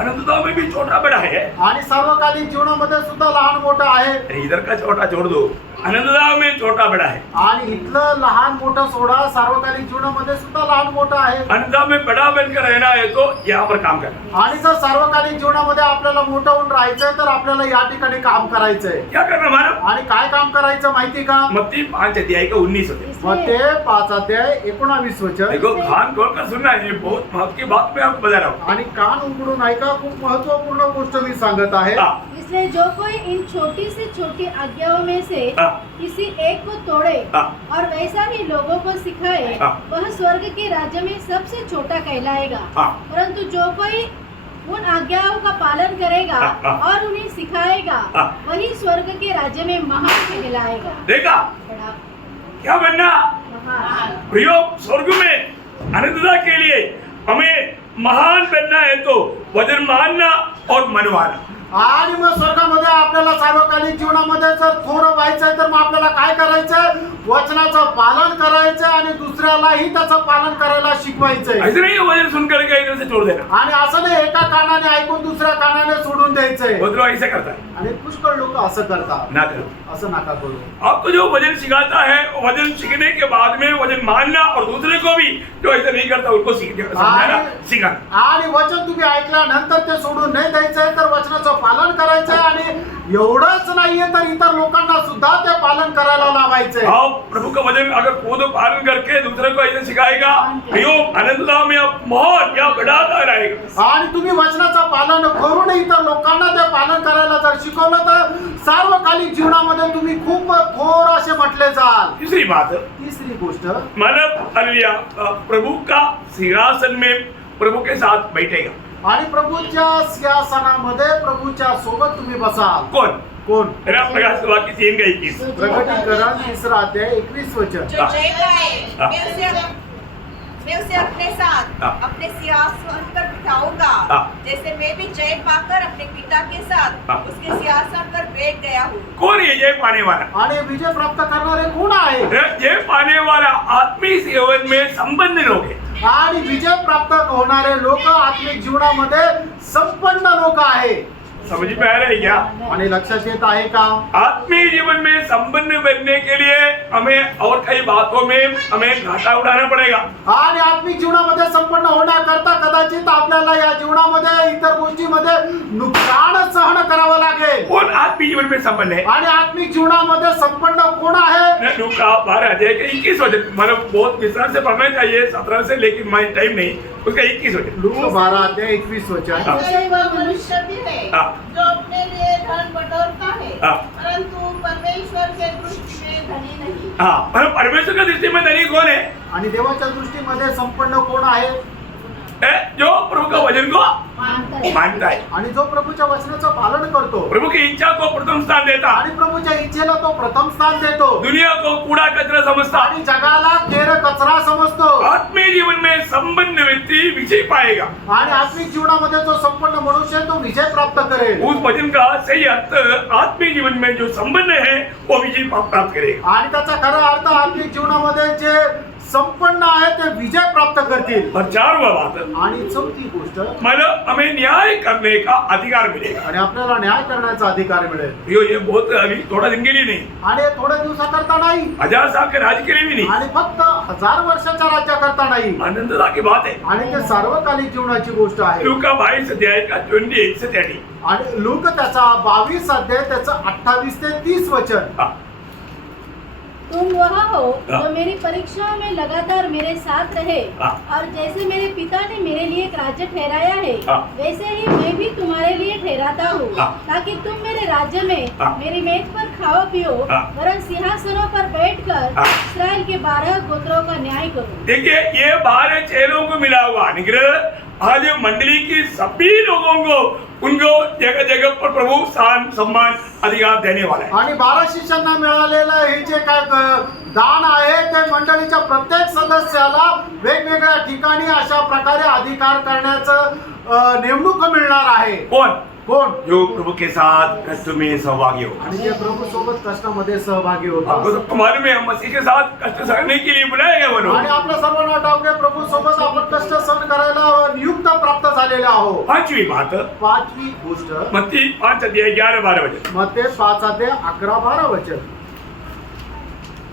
आनंददाव में भी छोटा बड़ा है, आणि सार्वकालिक जीवनामध्ये सुद्धा लहान मोठं आहे इधर का छोटा छोड़ दो, आनंददाव में छोटा बड़ा है। आणि इथलं लहान मोठं सोडा सार्वकालिक जीवनामध्ये सुद्धा लहान मोठं आहे आनंददाव में बड़ा बनकर रहना है तो यहाँ पर काम करना। आणि जर सार्वकालिक जीवनामध्ये आपल्याला मोठं होऊन राहायचंय तर आपल्याला या ठिकाणी काम करायचंय क्या करना मानव? आणि काय काम करायचं माहिती का मत्ती 5 अध्याय का 19 होते। मग ते 5 अध्याय 19 वचन देखो कान खोल कर सुनना है, बहुत महत्व की बात मैं आपको बता रहा हूँ। आणि कान उघडून ऐका खूप महत्वपूर्ण गोष्ट मी सांगत आहे हाँ, इसलिए जो कोई इन छोटी से छोटी आज्ञाओं में से हाँ, किसी एक को तोड़े हाँ। और वैसा ही लोगों को सिखाए हाँ। वह स्वर्ग के राज्य में सबसे छोटा कहलाएगा हाँ। परंतु जो कोई उन आज्ञाओं का पालन करेगा हाँ। और उन्हें सिखाएगा हाँ। वही स्वर्ग के राज्य में महान कहलाएगा। देखा बड़ा क्या बनना महान प्रियो, स्वर्ग में आनंददा के लिए हमें महान बनना है तो वजन मानना और मनवाना। आणि मग स्वर्गामध्ये आपल्याला सार्वकालिक जीवनामध्ये जर थोडं व्हायचंय तर मग आपल्याला काय करायचंय वचनाचं पालन करायचं आणि दुसऱ्यालाही त्याचं पालन करायला शिकवायचंय ऐसे नहीं है वजन सुनकर के इधर से छोड़ देना, आणि असं नाही एका कानाने ऐकून दुसऱ्या कानाने सोडून द्यायचंय बहुत लोग ऐसे करता है। आणि पुष्कळ लोक असं करतात ना करो। असं नका करू आपको जो वजन सिखाता है वजन सीखने के बाद में वजन मानना और दूसरे को भी जो ऐसा नहीं करता उनको समझाना सिखाना। आणि वचन तुम्ही ऐकल्यानंतर ते सोडून नाही द्यायचंय तर वचनाचं पालन करायचंय आणि एवढंच नाहीये तर इतर लोकांना सुद्धा ते पालन करायला लावायचंय। आप प्रभु का वजन अगर खुद पालन करके दूसरे को ऐसे सिखाएगा प्रियो, आनंददाव में आप बहुत या बढ़ाता रहेगा। आणि तुम्ही वचनाचं पालन करून इतर लोकांना ते पालन करायला जर शिकवलं तर सार्वकालिक जीवनामध्ये तुम्ही खूप थोर असे म्हटले जाल। तीसरी बात, तिसरी गोष्ट मानव हालेलुया प्रभु का सिंहासन में प्रभु के साथ बैठेगा। आणि प्रभूच्या सिंहासनामध्ये प्रभूच्या सोबत तुम्ही बसाल। कौन? कोण? प्रकाश वाक्य 3 का 21। प्रकटीकरण 3 अध्याय 21 वचन। जो जय पाए हाँ। मैं उसे अपने साथ हाँ। अपने सिंहासन पर बिठाऊंगा, हाँ। जैसे मैं भी जय पाकर अपने पिता के साथ हाँ। उसके सिंहासन पर बैठ गया हूँ। कौन है जय पाने वाला? आणि विजय प्राप्त करणारे कोण आहे? जय पाने वाला आत्मिक जीवन में संपन्न लोग है। आणि विजय प्राप्त होणारे लोक आत्मिक जीवनामध्ये संपन्न लोक आहे। समझ में आ रहा है क्या? आणि लक्षात येत आहे का? आत्मीय जीवन में संपन्न बनने के लिए हमें और कई बातों में हमें घाटा उठाना पड़ेगा। आणि आत्मिक जीवनामध्ये संपन्न होण्याकरता कदाचित आपल्याला या जीवनामध्ये इतर गोष्टीमध्ये नुकसान सहन करावं लागेल। कौन आत्मीय जीवन में संपन्न है? आणि आत्मिक जीवनामध्ये संपन्न कोण आहे? लूका 12 अध्याय के 21 वचन, मतलब बहुत विस्तार से पढ़ना चाहिए 17 से, लेकिन मैं टाइम नहीं, उसका 21 वचन। लूक 12 अध्याय 21 वचन। हाँ। ऐसे वह मनुष्य भी है हाँ। जो अपने लिए धन बटोरता है हाँ। परंतु परमेश्वर के दृष्टि में धनी नहीं। हाँ, मतलब परमेश्वर की दृष्टि में धनी कौन है? आणि देवाच्या दृष्टीमध्ये संपन्न कोण आहे? जो प्रभु का वचन को मानता है, आणि जो प्रभूच्या वचनाचं पालन करतो प्रभु की इच्छा को प्रथम स्थान देता, आणि प्रभूच्या इच्छेला तो प्रथम स्थान देतो दुनिया को कूड़ा कचरा समझता, आणि जगाला केर कचरा समजतो। आत्मीय जीवन में संपन्न व्यक्ति विजय पाएगा। आणि आत्मिक जीवनामध्ये जो संपन्न मनुष्य आहे तो विजय प्राप्त करेल। उस वचन का सही अर्थ आत्मीय जीवन में जो संपन्न है वो विजय प्राप्त करेगा। आणि त्याचा खरा अर्थ आत्मिक जीवनामध्ये जे संपन्न आहे ते विजय प्राप्त करतील. और चारवा बात, आणि चौथी गोष्ट, मतलब हमें न्याय करने का अधिकार मिलेगा. आणि आपल्याला न्याय करण्याचा अधिकार मिळेल. ये बहुत अभी थोड़ा दिन के लिए नहीं, आणि थोड्या दिवसाकरता नाही, 1000 साल के राज्य के लिए भी नहीं. आणि फक्त 1000 वर्षाच्या राज्याकरता नाही, आनंददा की बात है. आणि ते सार्वकालिक जीवनाची गोष्ट आहे. लूका 22 अध्याय का 28 से 30. आणि लूक त्याचा 22 अध्याय त्याचं 28 ते 30 वचन. हाँ, तुम वह हो हाँ। जो मेरी परीक्षाओं में लगातार मेरे साथ रहे हाँ। और जैसे मेरे पिता ने मेरे लिए एक राज्य ठहराया है हाँ। वैसे ही मैं भी तुम्हारे लिए ठहराता हूँ हाँ। ताकि तुम मेरे राज्य में हाँ। मेरी मेज पर खाओ पियो हाँ। वरन सिंहासनों पर बैठकर हाँ। इस्राएल के 12 गोत्रों का न्याय करो. देखिए ये 12 चेलों को मिला हुआ अनुग्रह आज मंडली की सभी लोगों को उनको जगह जगह पर प्रभु सान सम्मान अधिकार देने वाला है. आणि 12 शिष्यांना मिळालेलं हे जे काय दान आहे ते मंडळीच्या प्रत्येक सदस्याला वेगवेगळ्या ठिकाणी अशा प्रकारे अधिकार करण्याचं नेमणूक मिळणार आहे. कौन? कोण? जो प्रभु के साथ कष्ट में सहभागी हो. आणि जे प्रभू सोबत कष्टामध्ये सहभागी आपको होतात. सबको मालूम है हम मसीह के साथ कष्ट सहने के लिए बुलाए गए वो लोग. आणि आपल्या सर्वांना ठाऊक आहे प्रभू सोबत आपण कष्ट सहन करायला नियुक्त प्राप्त झालेले आहोत. पांचवी बात, पाचवी गोष्ट, मत्ती 5 अध्याय 11-12 वचन. मत्ते 5 अध्याय 11-12 वचन.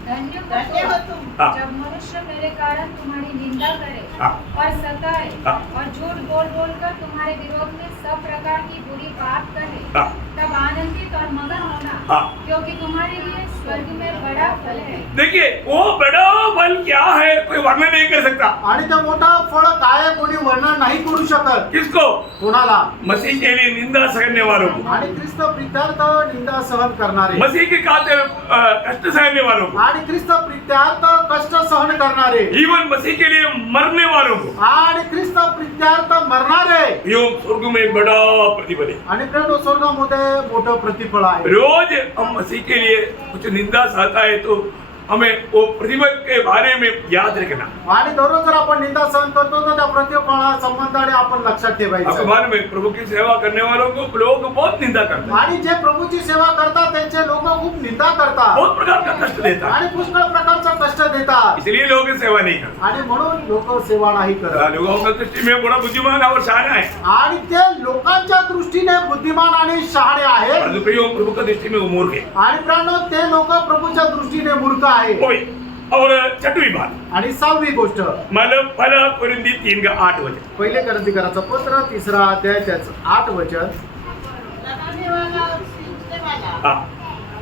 धन्य धन्य हो हो तुम तुम हाँ। जब मनुष्य मेरे कारण तुम्हारी निंदा करे हाँ। और सताए हाँ। और झूठ बोल बोल कर तुम्हारे विरोध में सब प्रकार की बुरी बात करे हाँ। तब आनंदित और मगन होना हाँ। क्योंकि तुम्हारे लिए स्वर्ग में बड़ा फल है. देखिए वो बड़ा फल क्या है कोई वर्णन नहीं कर सकता. आणि ते मोठा फळ काय आहे कोणी वर्णन नाही करू शकत. किसको? कोणाला? मसीह के लिए निंदा सहने वालों को, आणि ख्रिस्त प्रित्यार्थ निंदा सहन करणारे, मसीह के खातिर कष्ट सहने वालों को, आणि ख्रिस्त प्रित्यार्थ कष्ट सहन करणारे, जीवन मसीह के लिए मरने वालों को, आणि ख्रिस्त प्रित्यार्थ मरणारे, यो स्वर्ग में बड़ा प्रतिफल है. आणि प्रेम स्वर्गामध्ये मोठं प्रतिफळ आहे. रोज हम मसीह के लिए कुछ निंदा सहता है तो हमें वो प्रतिफल के बारे में याद रखना. आणि दररोज जर आपण निंदा सहन करतो तर त्या प्रतिफळा संबंधाने आपण लक्षात आपको ठेवायचं. मालूम है प्रभु की सेवा करने वालों को लोग बहुत निंदा करते हैं, आणि जे प्रभूची सेवा करतात त्यांचे लोक खूप निंदा करतात बहुत प्रकार का कष्ट देता है, आणि पुष्कळ प्रकारचा कष्ट देतात. इसलिए लोग सेवा नहीं करते. आणि म्हणून लोक सेवा नाही करत. लोगों की दृष्टि में बड़ा बुद्धिमान और शहाना है, आणि ते लोकांच्या दृष्टीने बुद्धिमान आणि शहाणे आहेत. और प्रभु की दृष्टि में वो मूर्ख है. आणि प्राणो ते लोक प्रभूच्या दृष्टीने मूर्ख आहेत. होय. और छठवीं बात, आणि 6वी गोष्ट, मतलब पहला कोरिन्थी 3 का 8 वचन. पहिले करंथीकराचं पत्र 3रा अध्याय त्याचं 8 वचन. लगाने वाला और सींचने वाला हाँ.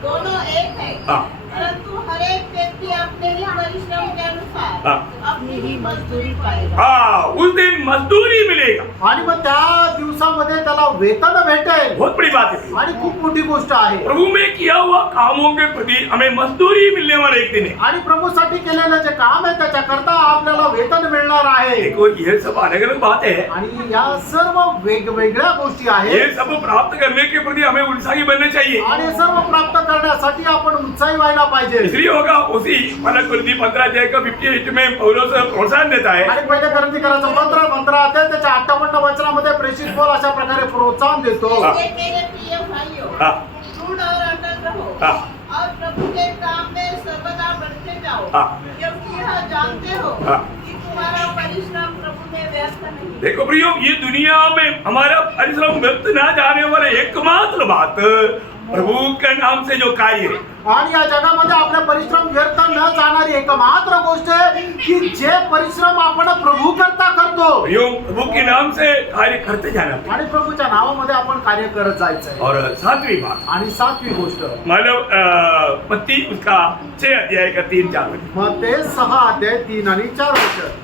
दोनों एक है, हाँ. परंतु हर एक व्यक्ति अपने ही परिश्रम के अनुसार हाँ. अपनी ही मजदूरी पाएगा. हाँ, उस दिन मजदूरी मिलेगा. आणि मग त्या दिवसामध्ये त्याला वेतन भेटेल. बहुत बड़ी बात है. आणि खूप मोठी गोष्ट आहे. प्रभु में किया हुआ कामों के प्रति हमें मजदूरी मिलने वाला एक दिन है. आणि प्रभूसाठी केलेलं जे काम आहे त्याच्याकरता आपल्याला वेतन मिळणार आहे. देखो ये सब अलग अलग बात है. आणि या सर्व वेगवेगळ्या गोष्टी आहेत. ये सब प्राप्त करने के प्रति हमें उत्साही बनना चाहिए. आणि सर्व प्राप्त करण्यासाठी आपण उत्साही व्हायला पाहिजे. इसलिए होगा उसी पहला कोरिन्थी 15 अध्याय का 58 में पौलुस प्रोत्साहन देता है. आणि पहिले करंथीकराचं पत्र 15 अध्याय त्याच्या 58 वचनामध्ये प्रेषित पौल अशा प्रकारे प्रोत्साहन देतो. हाँ. इसलिए मेरे प्रिय भाइयों, हाँ. दृढ़ और अटल रहो हाँ. और प्रभु के काम में सर्वदा बढ़ते जाओ, हाँ. क्योंकि यह जानते हो हाँ. कि तुम्हारा परिश्रम प्रभु में व्यर्थ नहीं. देखो प्रियो, ये दुनिया में हमारा परिश्रम व्यर्थ ना जाने वाले एकमात्र बात प्रभु के नाम से जो कार्य है. आणि या जगामध्ये आपले परिश्रम व्यर्थ न जाणारी एकमात्र गोष्ट आहे की जे परिश्रम आपण प्रभू करता करतो. प्रियो, प्रभु के नाम से कार्य करते जाना. आणि प्रभूच्या नावामध्ये आपण कार्य करत जायचं. और 7वीं बात, आणि 7वी गोष्ट, मतलब मत्ती उसका 6 अध्याय का 3-4 वचन. मग ते 6 अध्याय 3 आणि 4 वचन.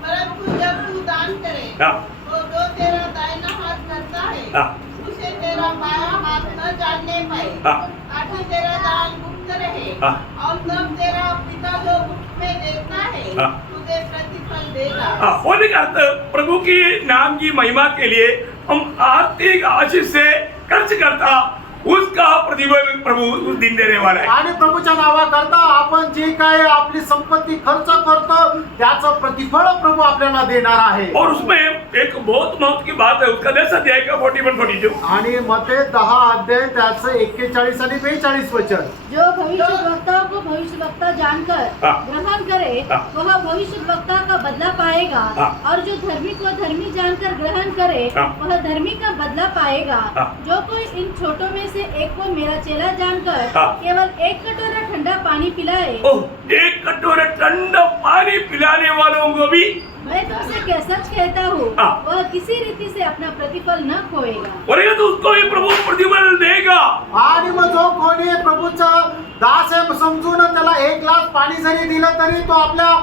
परंतु जब तू दान करे हाँ. तो जो तेरा दाहिना हाथ करता है हाँ. उसे तेरा बायां हाथ न जानने पाए, हाँ. ताकि तेरा दान गुप्त रहे, हाँ. और तब तेरा पिता जो गुप्त में देता है हाँ. तुझे प्रतिफल देगा. होने का अर्थ प्रभु की नाम की महिमा के लिए हम आर्थिक आशीष से खर्च करता उसका प्रतिफल प्रभु उस दिन देने वाला है। आणि प्रभूच्या नावाकरता आपण जे काय आपली संपत्ती खर्च करतो त्याचं प्रतिफळ प्रभू आपल्याला देणार आहे. और उसमें एक बहुत महत्व की बात है, उसका 10 अध्याय का 41-42। आणि मते 10 अध्याय त्याचं 41 आणि 42 वचन. जो भविष्यवक्ताओं को भविष्यवक्ता जानकर हाँ। ग्रहण करे हाँ। वह भविष्यवक्ता का बदला पाएगा हाँ। और जो धर्मी को धर्मी जानकर ग्रहण करे हाँ। वह धर्मी का बदला पाएगा. हाँ। जो कोई इन छोटों में से एक को मेरा चेला जानकर हाँ। केवल एक कटोरा ठंडा पानी पिलाए, ओह, एक कटोरा ठंडा पानी पिलाने वालों को भी मैं तुमसे क्या सच कहता हूँ हाँ। वह किसी रीति से अपना प्रतिफल न खोएगा. बोलेगा तो उसको भी प्रभु प्रतिफल देगा। आणि मग जो कोणी प्रभूचा दास आहे समजून त्याला 1 ग्लास पाणी जरी दिलं तरी तो आपल्या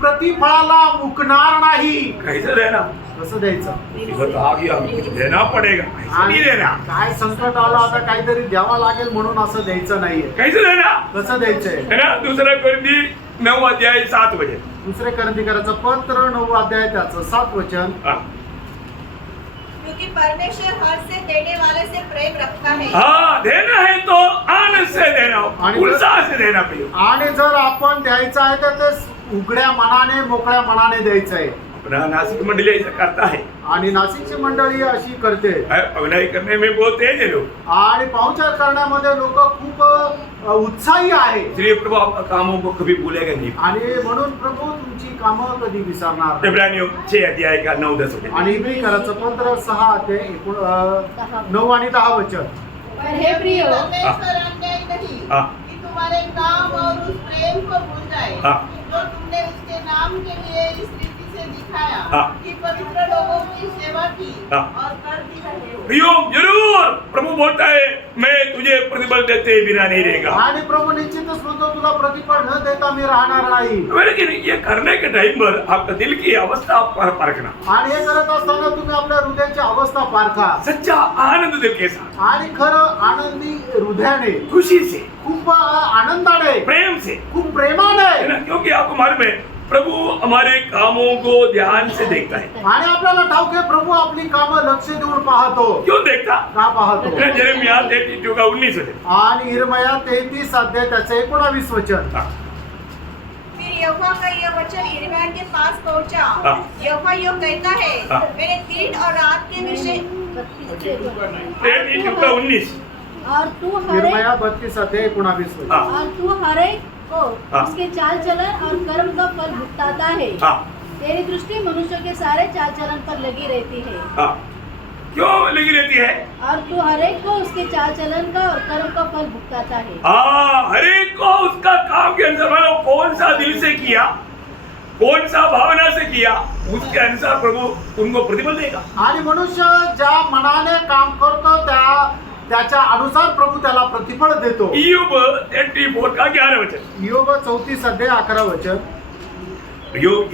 प्रतिफळाला मुकणार नाही. कैसे देना? कसं द्यायचं? मुसीबत आ गया, कुछ देना पड़ेगा, ऐसा नहीं देना। काय संकट आलं आता काहीतरी द्यावं लागेल म्हणून असं द्यायचं नाहीये. कैसे देना कसं द्यायचंय? है ना? 2 कोरिन्थी 9 अध्याय 7 वचन। दुसरे करंथीकराचं पत्र 9 अध्याय त्याचं 7 वचन. हाँ। क्योंकि परमेश्वर हर से देने वाले से प्रेम रखता है। हाँ, देना है तो आनंद से देना, आणि उत्साह से देना प्रिय। आणि जर आपण द्यायचं आहे तर ते उघड्या मनाने मोकळ्या मनाने द्यायचं आहे. अपना नासिक मंडली ऐसा करता है। आणि नाशिकची मंडळी अशी करते. अभिनय करने में बहुत तेज है लोग, आणि पाहुणचार करण्यामध्ये लोक खूप उत्साही आहे. इसलिए प्रभु आपका कामों को कभी भूलेगा नहीं। आणि म्हणून प्रभू तुमची कामं कधी विसरणार नाही. इब्रानियों 6 अध्याय का 9-10 वचन। आणि इब्रियकाराचं पत्र 6 अध्याय 9 आणि 10 वचन. पर हे प्रियो, परमेश्वर अन्यायी नहीं हाँ। कि तुम्हारे काम और उस प्रेम को भूल जाए हाँ। जो तुमने उसके नाम के लिए इस रीति से दिखाया हाँ। कि पवित्र लोगों की सेवा की हाँ। और करती रहे हो। प्रियो, जरूर प्रभु बोलता है मैं तुझे प्रतिफल देते बिना नहीं रहेगा। आणि प्रभू निश्चितच म्हणतो तुला प्रतिफळ न देता मी राहणार नाही. लेकिन ये करने के टाइम पर आपका दिल की अवस्था परखना, आणि हे करत असताना तुम्ही आपल्या हृदयाची अवस्था पारखा. सच्चा आनंद दिल के साथ, आणि खरं आनंदी हृदयाने, खुशी से, खूप आनंदाने, प्रेम से, खूप प्रेमाने. है ना? क्योंकि आपको मालूम है प्रभु हमारे कामों को ध्यान से देखता है। आणि आपल्याला ठाऊक आहे प्रभू आपली कामं लक्ष देऊन पाहतो. क्यों देखता? का पाहतो? यिर्मयाह 33 का 19 वचन। आणि यिर्मयाह 33 अध्याय त्याचं 19 वचन. हाँ। फिर यहोवा का यह वचन यिर्मयाह के पास पहुंचा। हाँ। यहोवा यो कहता है, हाँ। मैंने दिन और रात के विषय 33 का 19। और तू हर यिर्मयाह 32 अध्याय 19 वचन. हाँ। और तू हर एक को हाँ। उसके चाल चलन और कर्म का फल भुगताता है. हाँ। तेरी दृष्टि मनुष्य के सारे चाल चलन पर लगी रहती है. हाँ। क्यों लगी रहती है? और तू हर एक को उसके चाल चलन का और कर्म का फल भुगताता है. हाँ, हर एक को उसका काम के अनुसार, मतलब कौन सा दिल से किया, कौन सा भावना से किया, उसके अनुसार प्रभु उनको प्रतिफल देगा। आणि मनुष्य ज्या मनाने काम करतो त्याच्या अनुसार प्रभू त्याला प्रतिफळ देतो. ईयोब 34 का 11 वचन। ईयोब 34 अध्याय 11 वचन.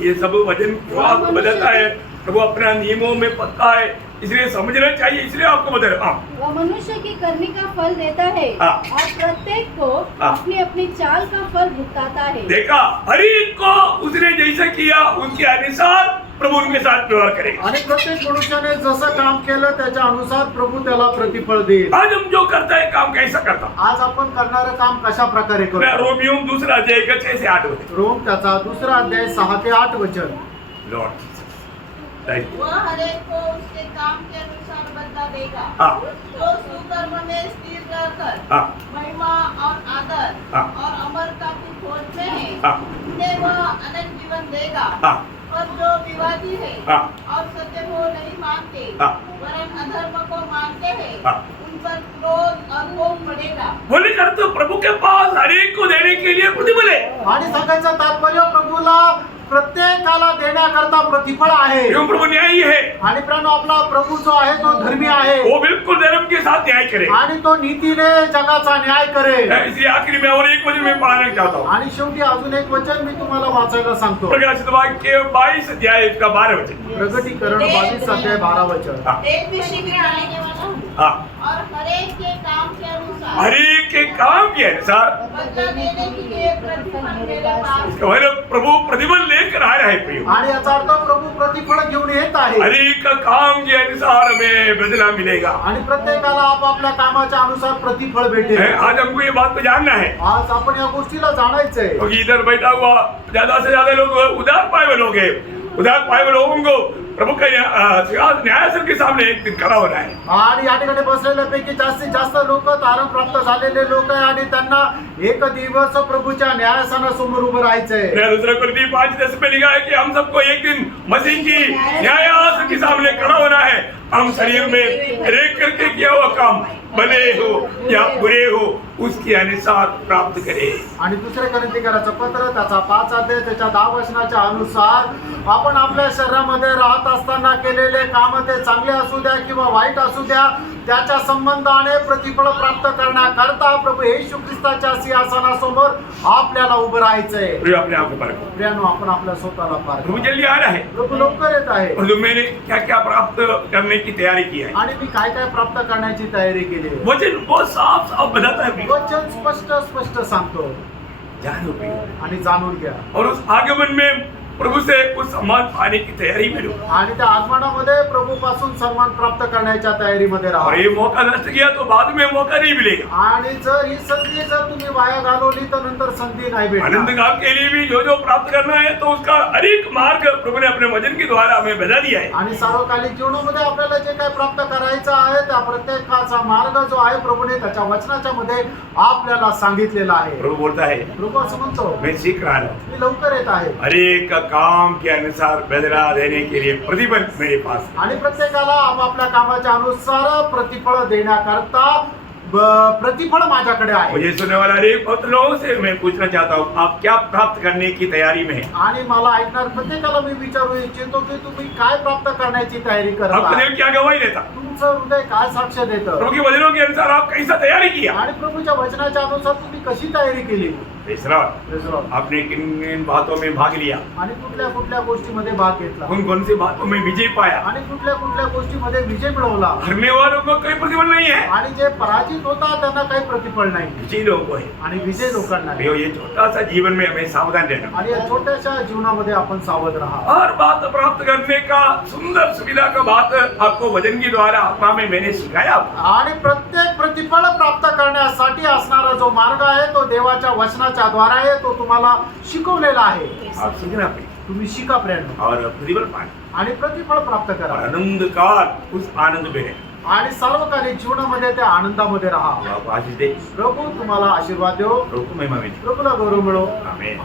ये सब वचन क्यों आपको बताता है? प्रभु अपना नियमों में पक्का है, इसलिए समझना चाहिए, इसलिए आपको बता रहा हूँ। वह मनुष्य की करनी का फल देता है हाँ। और प्रत्येक को हाँ। अपनी अपनी चाल का फल भुगताता है. देखा, हर एक को उसने जैसा किया उसके अनुसार प्रभु उनके साथ व्यवहार करेगा। आणि प्रत्येक मनुष्याने जसं काम केलं त्याच्या अनुसार प्रभू त्याला प्रतिफळ देईल. आज हम जो करता है काम कैसा करता? आज आपण करणारं काम कशा प्रकारे मैं करतो? रोमियो 2 अध्याय का 6 से 8 वचन। रोम त्याचा 2 अध्याय 6 ते 8 वचन. Lord thank you. वह हर एक को उसके काम के अनुसार बदला देगा। हाँ। जो सुकर्म में स्थिर रहकर हाँ। महिमा और आदर हाँ। और अमरता की खोज में है, हाँ। उन्हें वह अनंत जीवन देगा। हाँ। और जो विवादी है हाँ। और सत्य को नहीं मानते हाँ। वरन अधर्म को मानते हैं, हाँ। उन पर क्रोध और कोप पड़ेगा। बोले कर तो प्रभु के पास हर एक को देने के लिए प्रतिफल है। आणि सांगायचं तात्पर्य प्रभूला प्रत्येकाला देण्याकरता प्रतिफळ आहे. क्यों? प्रभु न्यायी है, आणि प्राण आपला प्रभू जो आहे तो धर्मी आहे. वो बिल्कुल धर्म के साथ न्याय करे। आणि तो नीतीने जगाचा न्याय करेल. इसलिए आखिरी में और एक वचन में पढ़ना चाहता हूँ। आणि शेवटी अजून एक वचन मी तुम्हाला वाचायला सांगतो. प्रकाशित वाक्य 22 अध्याय का 12 वचन। प्रगटीकरण 22 अध्याय 12 वचन. हाँ। देश में शीघ्र आने वाला हूँ। हाँ और हरेक के काम के अनुसार हर एक के काम के अनुसार बदला देने के लिए प्रतिफल मेरे पास इसका मतलब प्रभु प्रतिफल लेकर आ रहा है प्रियो। आणि याचा अर्थ प्रभु प्रतिफळ घेऊन येत आहे हर एक का काम के अनुसार हमें बदला मिलेगा। आणि प्रत्येकाला आपापल्या कामाच्या अनुसार प्रतिफळ भेटेल। आज हमको ये बात को जानना है आज आपण या गोष्टीला जाणायचंय क्योंकि इधर बैठा हुआ ज्यादा से ज्यादा लोग उदार पाए हुए लोग हैं। उदार पाए हुए लोगों को प्रभु का न्यायासन के सामने एक दिन खड़ा होना है। आणि या ठिकाणी बसलेल्यापैकी जास्तीत जास्त लोक तारण प्राप्त झालेले लोक आहे आणि त्यांना एक दिवस प्रभूच्या न्यायासनासमोर उभं राहायचंय। दूसरा कुरिन्थियों 5:10 में लिखा है कि हम सबको एक दिन मसीह की न्यायासन के सामने खड़ा होना है। हम शरीर में रेख करके किया हुआ काम भले हो या बुरे हो उसके अनुसार प्राप्त करें। आणि दुसरे कोरिन्थियराचं पत्र त्याचा 5 अध्याय त्याच्या 10 वचनाच्या अनुसार आपण आपल्या शरीरामध्ये राहत असताना केलेले काम ते चांगले असू द्या किंवा वाईट असू द्या त्याच्या संबंधाने प्रतिफळ प्राप्त करण्याकरता प्रभू येशू ख्रिस्ताच्या सिंहासनासमोर आपल्याला उभं राहायचंय। प्रिय अपने आप को परखो। प्रियानो आपण आपल्या स्वतःला प्रभु पारखू। जल्दी आ रहा है प्रभू लवकर येत आहे और मैंने क्या क्या प्राप्त करने की तैयारी की है। आणि मी काय काय प्राप्त करण्याची तयारी केली आहे। वचन बहुत साफ साफ बताता है वचन स्पष्ट स्पष्ट सांगतो जानो प्रिय। आणि जाणून घ्या। और उस आगमन में प्रभु से कुछ सम्मान पाने की तैयारी में लो। आणि त्या आगमनामध्ये प्रभू पासून सन्मान प्राप्त करण्याच्या तयारीमध्ये राहा। और ये मौका नष्ट किया तो बाद में मौका नहीं मिलेगा। आणि जर ही संधी जर तुम्ही वाया घालवली तर नंतर संधी नाही आनंद भेटणार। काल के लिए भी जो जो प्राप्त करना है तो उसका हर एक मार्ग प्रभु ने अपने वचन के द्वारा हमें बता दिया है। आणि सार्वकालिक जीवनामध्ये आपल्याला जे काही प्राप्त करायचं आहे त्या प्रत्येकाचा मार्ग जो आहे प्रभूने त्याच्या वचनाच्या मध्ये आपल्याला सांगितलेला आहे। प्रभु बोलता है प्रभू असं म्हणतो मैं सीख रहा हूँ मी लवकर येत आहे हर एक का काम के अनुसार बदला देने के लिए प्रतिफल मेरे पास है। आणि प्रत्येकाला आपापल्या कामाच्या अनुसार प्रतिफळ देण्याकरता प्रतिफळ माझ्याकडे आहे। मुझे सुनने वाला हर एक बहुत लोगों से मैं पूछना चाहता हूँ आप क्या प्राप्त करने की तैयारी में है। आणि मला ऐकणार प्रत्येकाला मी विचारू इच्छितो की तुम्ही काय प्राप्त करण्याची तयारी करत आपका आहात। दिल क्या गवाही देता तुमचं हृदय काय साक्ष देतं प्रभु के वचनों के अनुसार आप कैसा तैयारी किया। आणि प्रभूच्या वचनाच्या अनुसार तुम्ही कशी तयारी केली। तीसरा Praise the Lord. आपने किन किन बातों में भाग लिया आणि कुठल्या कुठल्या गोष्टीमध्ये भाग घेतला कौन कौन सी बातों में विजय पाया। आणि कुठल्या कुठल्या गोष्टीमध्ये विजय मिळवला हारने वालों को कोई प्रतिफल नहीं है आणि जे पराजित होता त्यांना काही प्रतिफळ नाही विजयी लोगों को है। आणि विजय लोकांना आहे। भैया ये छोटा सा जीवन में हमें सावधान रहना आणि या छोट्याशा जीवनामध्ये आपण सावध राहा। हर बात प्राप्त करने का सुंदर सुविधा का बात आपको वचन के द्वारा आत्मा में मैंने सिखाया। आणि प्रत्येक प्रतिफळ प्राप्त करण्यासाठी असणारा जो मार्ग आहे तो देवाच्या वचनाच्या द्वारा आहे तो तुम्हाला शिकवलेला आहे। आप सीखना प्रिय तुम्ही शिका प्रेरणा और प्रतिफल पाना आणि प्रतिफळ प्राप्त और करा आनंद काल उस आनंद में रहना। आणि सार्वकालिक जीवनामध्ये त्या आनंदामध्ये राहा। आपको आशीष दे प्रभू तुम्हाला आशीर्वाद देव। प्रभु को महिमा मिले। प्रभूला गौरव मिळो। आमेन।